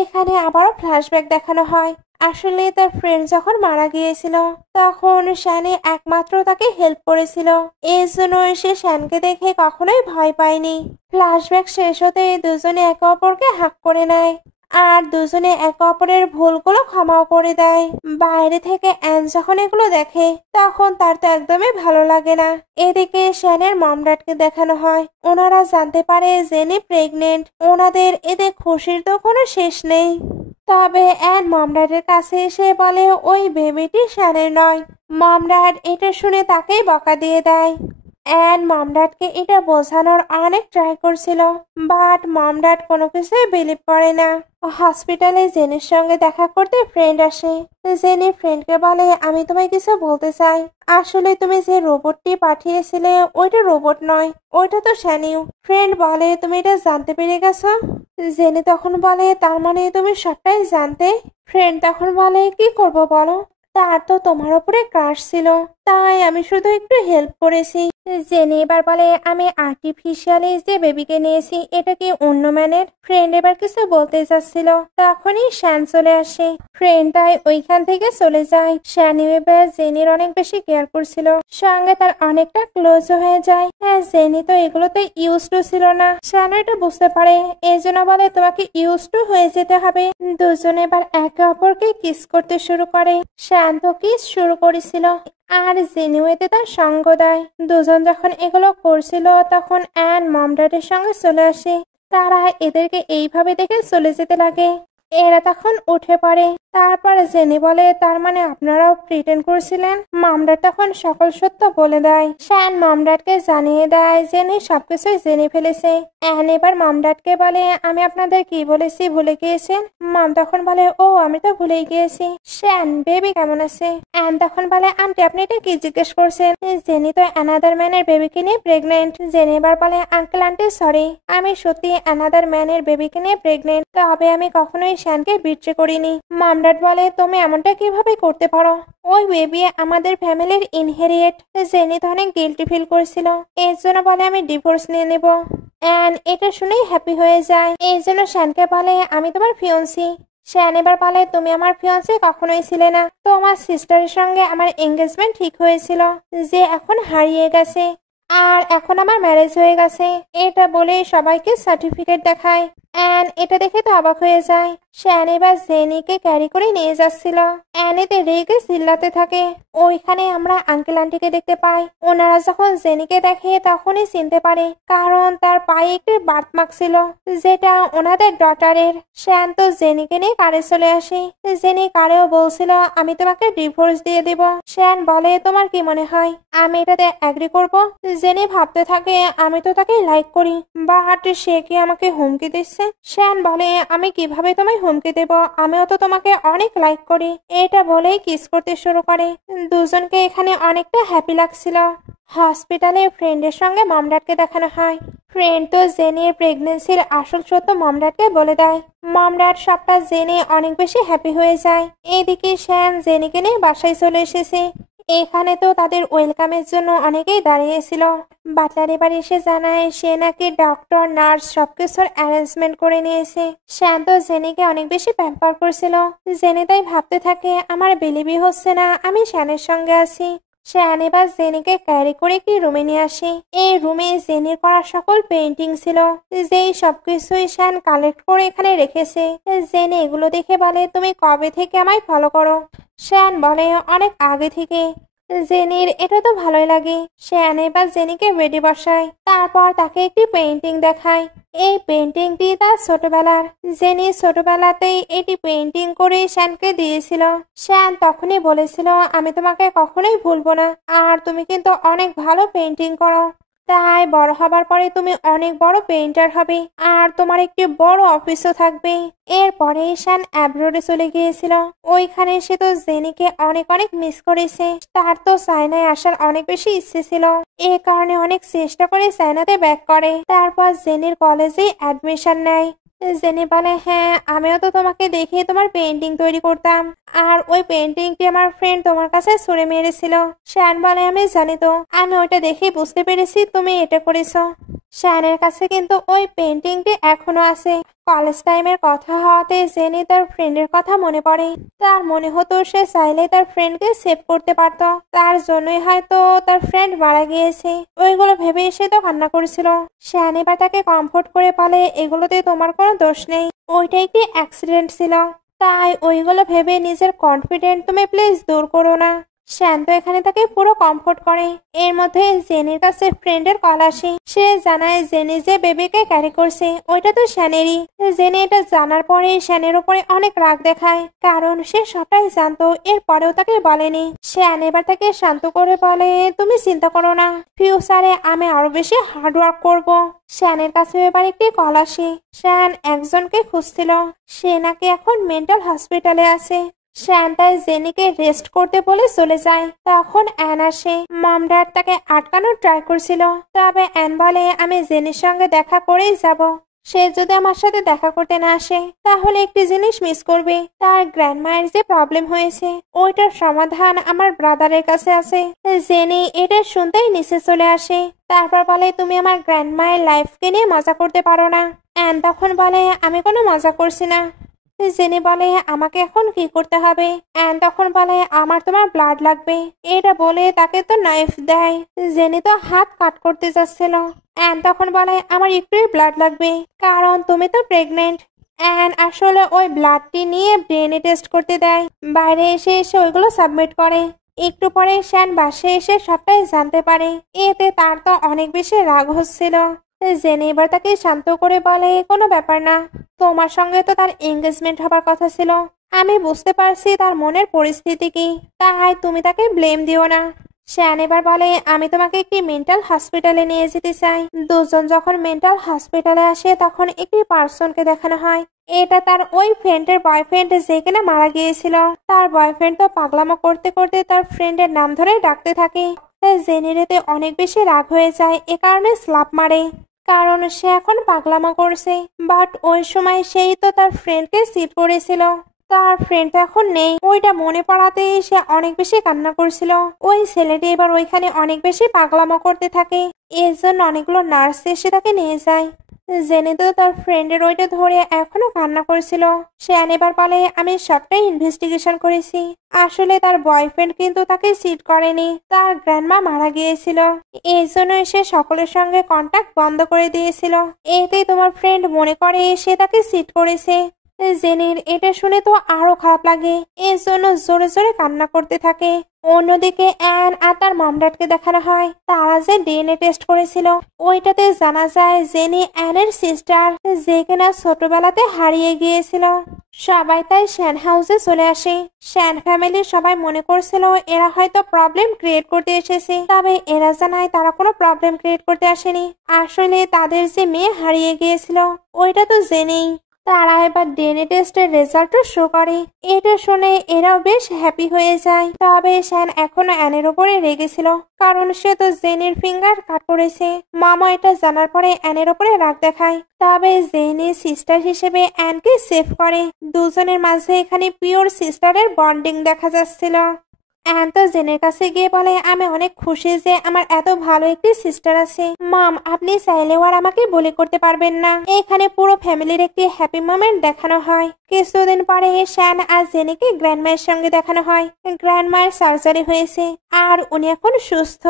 এখানে আবারও ফ্ল্যাশব্যাক দেখানো হয়। আসলে তার ফ্রেন্ড যখন মারা গিয়েছিল তখন শ্যানে একমাত্র তাকে হেল্প করেছিল, এই জন্য সে শ্যানকে দেখে কখনোই ভয় পায়নি। ফ্ল্যাশব্যাক শেষ হতে দুজনে একে অপরকে হাক করে নেয় আর দুজনে একে অপরের ভুলগুলো ক্ষমাও করে দেয়। বাইরে থেকে অ্যান যখন এগুলো দেখে তখন তার তো একদমই ভালো লাগে না। এদিকে শ্যানের মম ড্যাডকে দেখানো হয়। ওনারা জানতে পারে জেনি প্রেগনেন্ট। ওনাদের এতে খুশির তো কোনো শেষ নেই। তবে অ্যান মম ড্যাডের কাছে এসে বলে ওই বেবিটি শ্যানের নয়। মম ড্যাড এটা শুনে তাকেই বকা দিয়ে দেয়। অ্যান মম ড্যাডকে এটা বোঝানোর অনেক ট্রাই করছিল, বাট মম ড্যাড কোনো কিছুই বিলিভ করে না। হসপিটালে জেনির সঙ্গে দেখা করতে ফ্রেন্ড আসে। জেনি ফ্রেন্ডকে বলে আমি তোমায় কিছু বলতে চাই। আসলে তুমি যে রোবটটি পাঠিয়েছিলে ওইটা রোবট নয়, ওইটা তো শ্যানিও। ফ্রেন্ড বলে তুমি এটা জানতে পেরে গেছো। জেনি তখন বলে তার মানে তুমি সবটাই জানতে। ফ্রেন্ড তখন বলে কি করব বলো, তার তো তোমার উপরে ক্রাশ ছিল, তাই আমি শুধু একটু হেল্প করেছি। জেনি এবার বলে আমি আর্টিফিশিয়ালি যে বেবিকে নিয়েছি এটা কি অন্য ম্যানের। ফ্রেন্ড এবার কিছু বলতে চাচ্ছিল তখনই শ্যান চলে আসে। ফ্রেন্ড তাই ওইখান থেকে চলে যায়। শ্যানি এবার জেনির অনেক বেশি কেয়ার করছিল, সঙ্গে তার অনেকটা ক্লোজ হয়ে যায়। হ্যাঁ জেনি তো এগুলোতে ইউজ টু ছিল না। শ্যান এটা বুঝতে পারে, এই জন্য বলে তোমাকে ইউজ টু হয়ে যেতে হবে। দুজনে এবার একে অপরকে কিস করতে শুরু করে। শ্যান শান্ত কিস শুরু করেছিল আর জেনিও এতে তার সঙ্গ দেয়। দুজন যখন এগুলো করছিল তখন অ্যান মম ড্যাডের সঙ্গে চলে আসে। তারা এদেরকে এইভাবে দেখে চলে যেতে লাগে। এরা তখন উঠে পড়ে। তারপর জেনি বলে, তার মানে আপনারাও প্রিটেন্ড করছিলেন? মামডার তখন সকল সত্য বলে দেয়। শ্যান মামডারকে জানিয়ে দেয় জেনি সবকিছুই জেনে ফেলেছে। অ্যান এবার মামডারকে বলে, আমি আপনাদের কি বলেছি ভুলে গিয়েছেন? মাম তখন বলে, ও আমি তো ভুলেই গিয়েছি। শ্যান, বেবি কেমন আছে? অ্যান তখন বলে, আন্টি আপনি এটা কি জিজ্ঞেস করছেন? জেনি তো অ্যানাদার ম্যানের বেবিকে নিয়ে প্রেগনেন্ট। জেনি এবার বলে, আঙ্কেল আন্টি সরি, আমি সত্যি অ্যানাদার ম্যানের বেবিকে নিয়ে প্রেগনেন্ট, তবে আমি কখনোই শ্যানকে বিট্রে করিনি। মামডাড বলে, তুমি এমনটা কিভাবে করতে পারো? ওই বেবি আমাদের ফ্যামিলির ইনহেরিয়েট। জেনি তো অনেক গিল্টি ফিল করছিল, এর জন্য বলে আমি ডিভোর্স নিয়ে নেব। অ্যান এটা শুনেই হ্যাপি হয়ে যায়। এই জন্য শ্যানকে বলে, আমি তোমার ফিয়ন্সি। শ্যান এবার বলে, তুমি আমার ফিয়ন্সি কখনোই ছিলে না, তো আমার সিস্টারের সঙ্গে আমার এঙ্গেজমেন্ট ঠিক হয়েছিল, যে এখন হারিয়ে গেছে, আর এখন আমার ম্যারেজ হয়ে গেছে। এটা বলে সবাইকে সার্টিফিকেট দেখায়। অ্যান এটা দেখে তো অবাক হয়ে যায়। শ্যান এবার জেনিকে ক্যারি করে নিয়ে যাচ্ছিল। অ্যান এতে রেগে চিল্লাতে থাকে। ওইখানে আমরা আঙ্কেল আন্টিকে দেখতে পাই। ওনারা যখন জেনিকে দেখে তখনই চিনতে পারে, কারণ তার পায়ে একটি বার্থমার্ক ছিল, যেটা ওনাদের ডটারের। শ্যান তো জেনিকে নিয়ে কারে চলে আসে। জেনি কারেও বলছিল, আমি তোমাকে ডিভোর্স দিয়ে দিব। শ্যান বলে, তোমার কি মনে হয় আমি এটাতে অ্যাগ্রি করব? জেনি ভাবতে থাকে, আমি তো তাকে লাইক করি, বাট সে কি আমাকে হুমকি দিচ্ছে? শ্যান বলে, আমি কিভাবে তোমায় হুমকি দেব, আমিও তো তোমাকে অনেক লাইক করি। এটা বলেই কিস করতে শুরু করে। দুজনকে এখানে অনেকটা হ্যাপি লাগছিল। হসপিটালে ফ্রেন্ডের সঙ্গে মমডাডকে দেখানো হয়। ফ্রেন্ড তো জেনির প্রেগনেন্সির আসল সত্য মমডাডকে বলে দেয়। মমডাড সবটা জেনে অনেক বেশি হ্যাপি হয়ে যায়। এদিকে শ্যান জেনিকে নিয়ে বাসায় চলে এসেছে। এখানে তো তাদের ওয়েলকামের জন্য অনেকেই দাঁড়িয়েছিল। বাটলার এবার এসে জানায় সে নাকি ডক্টর নার্স সবকিছুর অ্যারেঞ্জমেন্ট করে নিয়েছে। শ্যান তো জেনিকে অনেক বেশি প্যাম্পার করছিল। জেনি তাই ভাবতে থাকে, আমার বিলিভই হচ্ছে না আমি শ্যানের সঙ্গে আছি। শ্যান এবার জেনিকে ক্যারি করে একটি রুমে নিয়ে আসে। এই রুমে জেনির করা সকল পেন্টিং ছিল, যেই সবকিছুই শ্যান কালেক্ট করে এখানে রেখেছে। জেনি এগুলো দেখে বলে, তুমি কবে থেকে আমায় ফলো করো? শ্যান বলে, অনেক আগে থেকে। জেনির এটা তো ভালোই লাগে। শ্যান এবার জেনিকে বেডে বসায়, তারপর তাকে একটি পেন্টিং দেখায়। এই পেন্টিংটি তার ছোটবেলার। জেনি ছোটবেলাতেই এটি পেন্টিং করে শ্যানকে দিয়েছিল। শ্যান তখনই বলেছিল, আমি তোমাকে কখনোই ভুলবো না, আর তুমি কিন্তু অনেক ভালো পেন্টিং করো, তাই বড় হবার পরে তুমি অনেক বড় পেইন্টার হবে, আর তোমার একটি বড় অফিসও থাকবে। এরপরে শ্যান অ্যাব্রোডে চলে গিয়েছিল। ওইখানে সে তো জেনিকে অনেক অনেক মিস করেছে। তার তো চায়নায় আসার অনেক বেশি ইচ্ছে ছিল, এ কারণে অনেক চেষ্টা করে চায়নাতে ব্যাক করে। তারপর জেনির কলেজে অ্যাডমিশন নেয়। জেনি বলে, হ্যাঁ আমিও তো তোমাকে দেখে তোমার পেন্টিং তৈরি করতাম, আর ওই পেন্টিংটি আমার ফ্রেন্ড তোমার কাছে ছুঁড়ে মেরেছিল। শ্যান বলে, আমি জানি তো, আমি ওইটা দেখে বুঝতে পেরেছি তুমি এটা করেছো। শ্যানের কাছে কিন্তু ওই পেন্টিংটি এখনো আছে। কলেজ টাইমের কথা হওয়াতে জেনি তার ফ্রেন্ডের কথা মনে পড়ে। তার মনে হতো সে চাইলে তার ফ্রেন্ডকে সেভ করতে পারতো, তার জন্যই হয়তো তার ফ্রেন্ড মারা গিয়েছে। ওইগুলো ভেবে সে তো কান্না করেছিল। শ্যান এবার তাকে কমফোর্ট করে বলে, এগুলোতে তোমার কোনো দোষ নেই, ওইটা একটি অ্যাক্সিডেন্ট ছিল, তাই ওইগুলো ভেবে নিজের কনফিডেন্ট তুমি প্লিজ দূর করো না। শ্যান তো এখানে তাকে পুরো কমফোর্ট করে। এর মধ্যে জেনির কাছে ফ্রেন্ডের কল আসে। সে জানায় জেনি যে বেবিকে ক্যারি করছে ওইটা তো শ্যানেরই। জেনি এটা জানার পরে শ্যানের উপরে অনেক রাগ দেখায়, কারণ সে সবটাই জানতো, এরপরেও তাকে বলেনি। শ্যান এবার তাকে শান্ত করে বলে, তুমি চিন্তা করো না, ফিউচারে আমি আরো বেশি হার্ডওয়ার্ক করব। শ্যানের কাছে এবার একটি কল আসে। শ্যান একজনকে খুঁজছিল, সে নাকি এখন মেন্টাল হসপিটালে আছে। শ্যান তাই জেনিকে রেস্ট করতে বলে চলে যায়। তখন অ্যান আসে। মম ড্যাড তাকে আটকানোর ট্রাই করছিল, তবে অ্যান বলে, আমি জেনির সঙ্গে দেখা করেই যাব। সে যদি আমার সাথে দেখা করতে না আসে তাহলে একটি জিনিস মিস করবে, তার গ্র্যান্ডমায়ের যে প্রবলেম হয়েছে ওইটার সমাধান আমার ব্রাদারের কাছে আছে। জেনি এটা শুনতেই নিচে চলে আসে। তারপর বলে, তুমি আমার গ্র্যান্ডমায়ের লাইফকে নিয়ে মজা করতে পারো না। অ্যান তখন বলে, আমি কোনো মজা করছি না। জেনি বলে, আমাকে এখন কি করতে হবে? অ্যান তখন বলে, আমার তোমার ব্লাড লাগবে। এটা বলে তাকে তো নাইফ দেয়। জেনি তো হাত কাট করতে যাচ্ছিল। অ্যান তখন বলে, আমার একটুই ব্লাড লাগবে, কারণ তুমি তো প্রেগনেন্ট। অ্যান আসলে ওই ব্লাডটি নিয়ে ব্রেনে টেস্ট করতে দেয়। বাইরে এসে এসে ওইগুলো সাবমিট করে। একটু পরে শ্যান বাসায় এসে সবটাই জানতে পারে। এতে তার তো অনেক বেশি রাগ হচ্ছিল। জেনে এবার তাকে শান্ত করে বলে, কোনো ব্যাপার না, তোমার সঙ্গে তো তার এঙ্গেজমেন্ট হবার কথা ছিল। আমি বুঝতে পারছি তার মনের পরিস্থিতি কি, তাই তুমি তাকে ব্লেম দিও না। শ্যান এবার বলে, আমি তোমাকে একটি মেন্টাল হসপিটালে নিয়ে যেতে চাই। দুজন যখন মেন্টাল হসপিটালে আসে তখন একটি পার্সনকে দেখানো হয়। এটা তার ওই ফ্রেন্ডের বয়ফ্রেন্ড যে কিনা মারা গিয়েছিল। তার বয়ফ্রেন্ড তো পাগলামো করতে করতে তার ফ্রেন্ডের নাম ধরে ডাকতে থাকে। তাই জেনির এতে অনেক বেশি রাগ হয়ে যায়, এ কারণে স্লাপ মারে, কারণ সে এখন পাগলামো করছে। বাট ওই সময় সেই তো তার ফ্রেন্ডকে সিট করেছিল। তার ফ্রেন্ড এখন নেই। ওইটা মনে পড়াতে সে অনেক বেশি কান্না করছিল। ওই ছেলেটি এবার ওইখানে অনেক বেশি পাগলামো করতে থাকে। এর জন্য অনেকগুলো নার্স এসে তাকে নিয়ে যায়। জেনে তো তার ফ্রেন্ডের ওইটা ধরে এখনো কান্না করছিল। সে এবার বলে, আমি সবটাই ইনভেস্টিগেশন করেছি। আসলে তার বয়ফ্রেন্ড কিন্তু তাকে সিট করেনি, তার গ্র্যান্ডমা মারা গিয়েছিল। এই জন্য সে সকলের সঙ্গে কন্ট্যাক্ট বন্ধ করে দিয়েছিল। এতে তোমার ফ্রেন্ড মনে করে সে তাকে সিট করেছে। জেনের এটা শুনে তো আরো খারাপ লাগে, এর জন্য জোরে জোরে কান্না করতে থাকে। অন্যদিকে অ্যান আর তার মম ড্যাডকে দেখানো হয় তারা যে ডিএনএ টেস্ট করেছিল। ওইটাতে জানা যায় জেনি অ্যানের সিস্টার, যে কিনা ছোটবেলাতে হারিয়ে গিয়েছিল। সবাই তাই শ্যান হাউসে চলে আসে। শ্যান ফ্যামিলির সবাই মনে করছিল এরা হয়তো প্রবলেম ক্রিয়েট করতে এসেছে, তবে এরা জানায় তারা কোনো প্রবলেম ক্রিয়েট করতে আসেনি। আসলে তাদের যে মেয়ে হারিয়ে গিয়েছিল ওইটা তো জেনেই। তারা এবার ডিএনএ টেস্টের রেজাল্টও শো করে। এটা শুনে এরাও বেশ হ্যাপি হয়ে যায়। তবে শ্যান এখনো অ্যানের উপরে রেগেছিল, কারণ সে তো জেনির ফিঙ্গার কাট করেছে। মামা এটা জানার পরে অ্যানের উপরে রাগ দেখায়। তবে জেনি সিস্টার হিসেবে অ্যানকে সেভ করে। দুজনের মাঝে এখানে পিওর সিস্টারের বন্ডিং দেখা যাচ্ছিল। অ্যান তো জেনের কাছে গিয়ে বলে, আমি অনেক খুশি যে আমার এত ভালো একটি সিস্টার আছে। মম, আপনি চাইলেও আর আমাকে বলি করতে পারবেন না। এখানে পুরো ফ্যামিলির একটি হ্যাপি মোমেন্ট দেখানো হয়। কিছুদিন পরে শ্যান আর জেনিকে গ্র্যান্ডমায়ের সঙ্গে দেখানো হয়। গ্র্যান্ডমায়ের সার্জারি হয়েছে আর উনি এখন সুস্থ।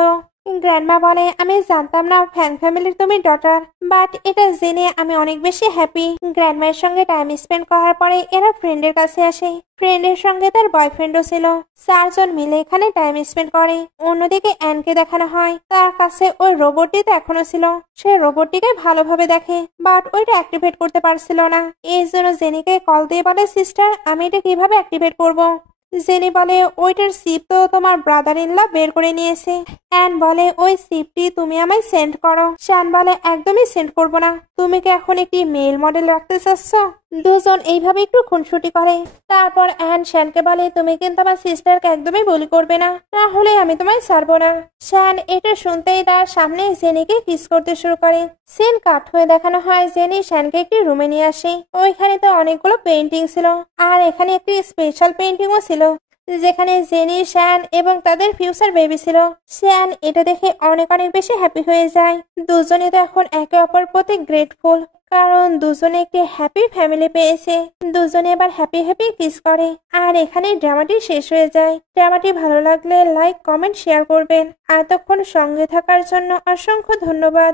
গ্র্যান্ডমা বলে, আমি জানতাম না ফ্যান ফ্যামিলির তুমি ডটার, বাট এটা জেনে আমি অনেক বেশি হ্যাপি। গ্র্যান্ডমায়ের সঙ্গে টাইম স্পেন্ড করার পরে এরা ফ্রেন্ডের কাছে আসে। ফ্রেন্ডের সঙ্গে তার বয়ফ্রেন্ডও ছিল। চারজন মিলে এখানে টাইম স্পেন্ড করে। অন্যদিকে অ্যানকে দেখানো হয় তার কাছে ওই রোবটটি তো এখনো ছিল। সে রোবটটিকে ভালোভাবে দেখে, বাট ওইটা অ্যাক্টিভেট করতে পারছিল না। এই জন্য জেনিকে কল দিয়ে বলে, সিস্টার আমি এটা কিভাবে অ্যাক্টিভেট করবো? জেনি বলে, ওইটার সিপ তো তোমার ব্রাদার ইন ল বের করে নিয়েছে। অ্যান বলে, ওই সিপটি তুমি আমায় সেন্ড করো। শ্যান বলে, একদমই সেন্ড করবো না, তুমি কি এখন একটি মেল মডেল রাখতে চাচ্ছ? দুজন এইভাবে একটু খুনসুটি করে। তারপর অ্যান শ্যানকে বলে, তুমি কিন্তু আমার সিস্টারকে একদমই বলি করবে না, না হলে আমি তোমায় ছাড়বো না। শ্যান এটা শুনতেই তার সামনে জেনিকে কিস করতে শুরু করে। সিন কাট হয়ে দেখানো হয় জেনি শ্যানকে একটি রুমে নিয়ে আসে। ওইখানে তো অনেকগুলো পেইন্টিং ছিল, আর এখানে একটি স্পেশাল পেইন্টিংও ছিল যেখানে জেনি, শ্যান এবং তাদের ফিউচার বেবি ছিল। শ্যান এটা দেখে অনেক অনেক বেশি হ্যাপি হয়ে যায়। দুজনে তো এখন একে অপর প্রতি গ্রেটফুল, কারণ দুজনে একটি হ্যাপি ফ্যামিলি পেয়েছে। দুজনে এবার হ্যাপি হ্যাপি কিস করে। আর এখানে ড্রামাটি শেষ হয়ে যায়। ড্রামাটি ভালো লাগলে লাইক, কমেন্ট, শেয়ার করবেন। এতক্ষণ সঙ্গে থাকার জন্য অসংখ্য ধন্যবাদ।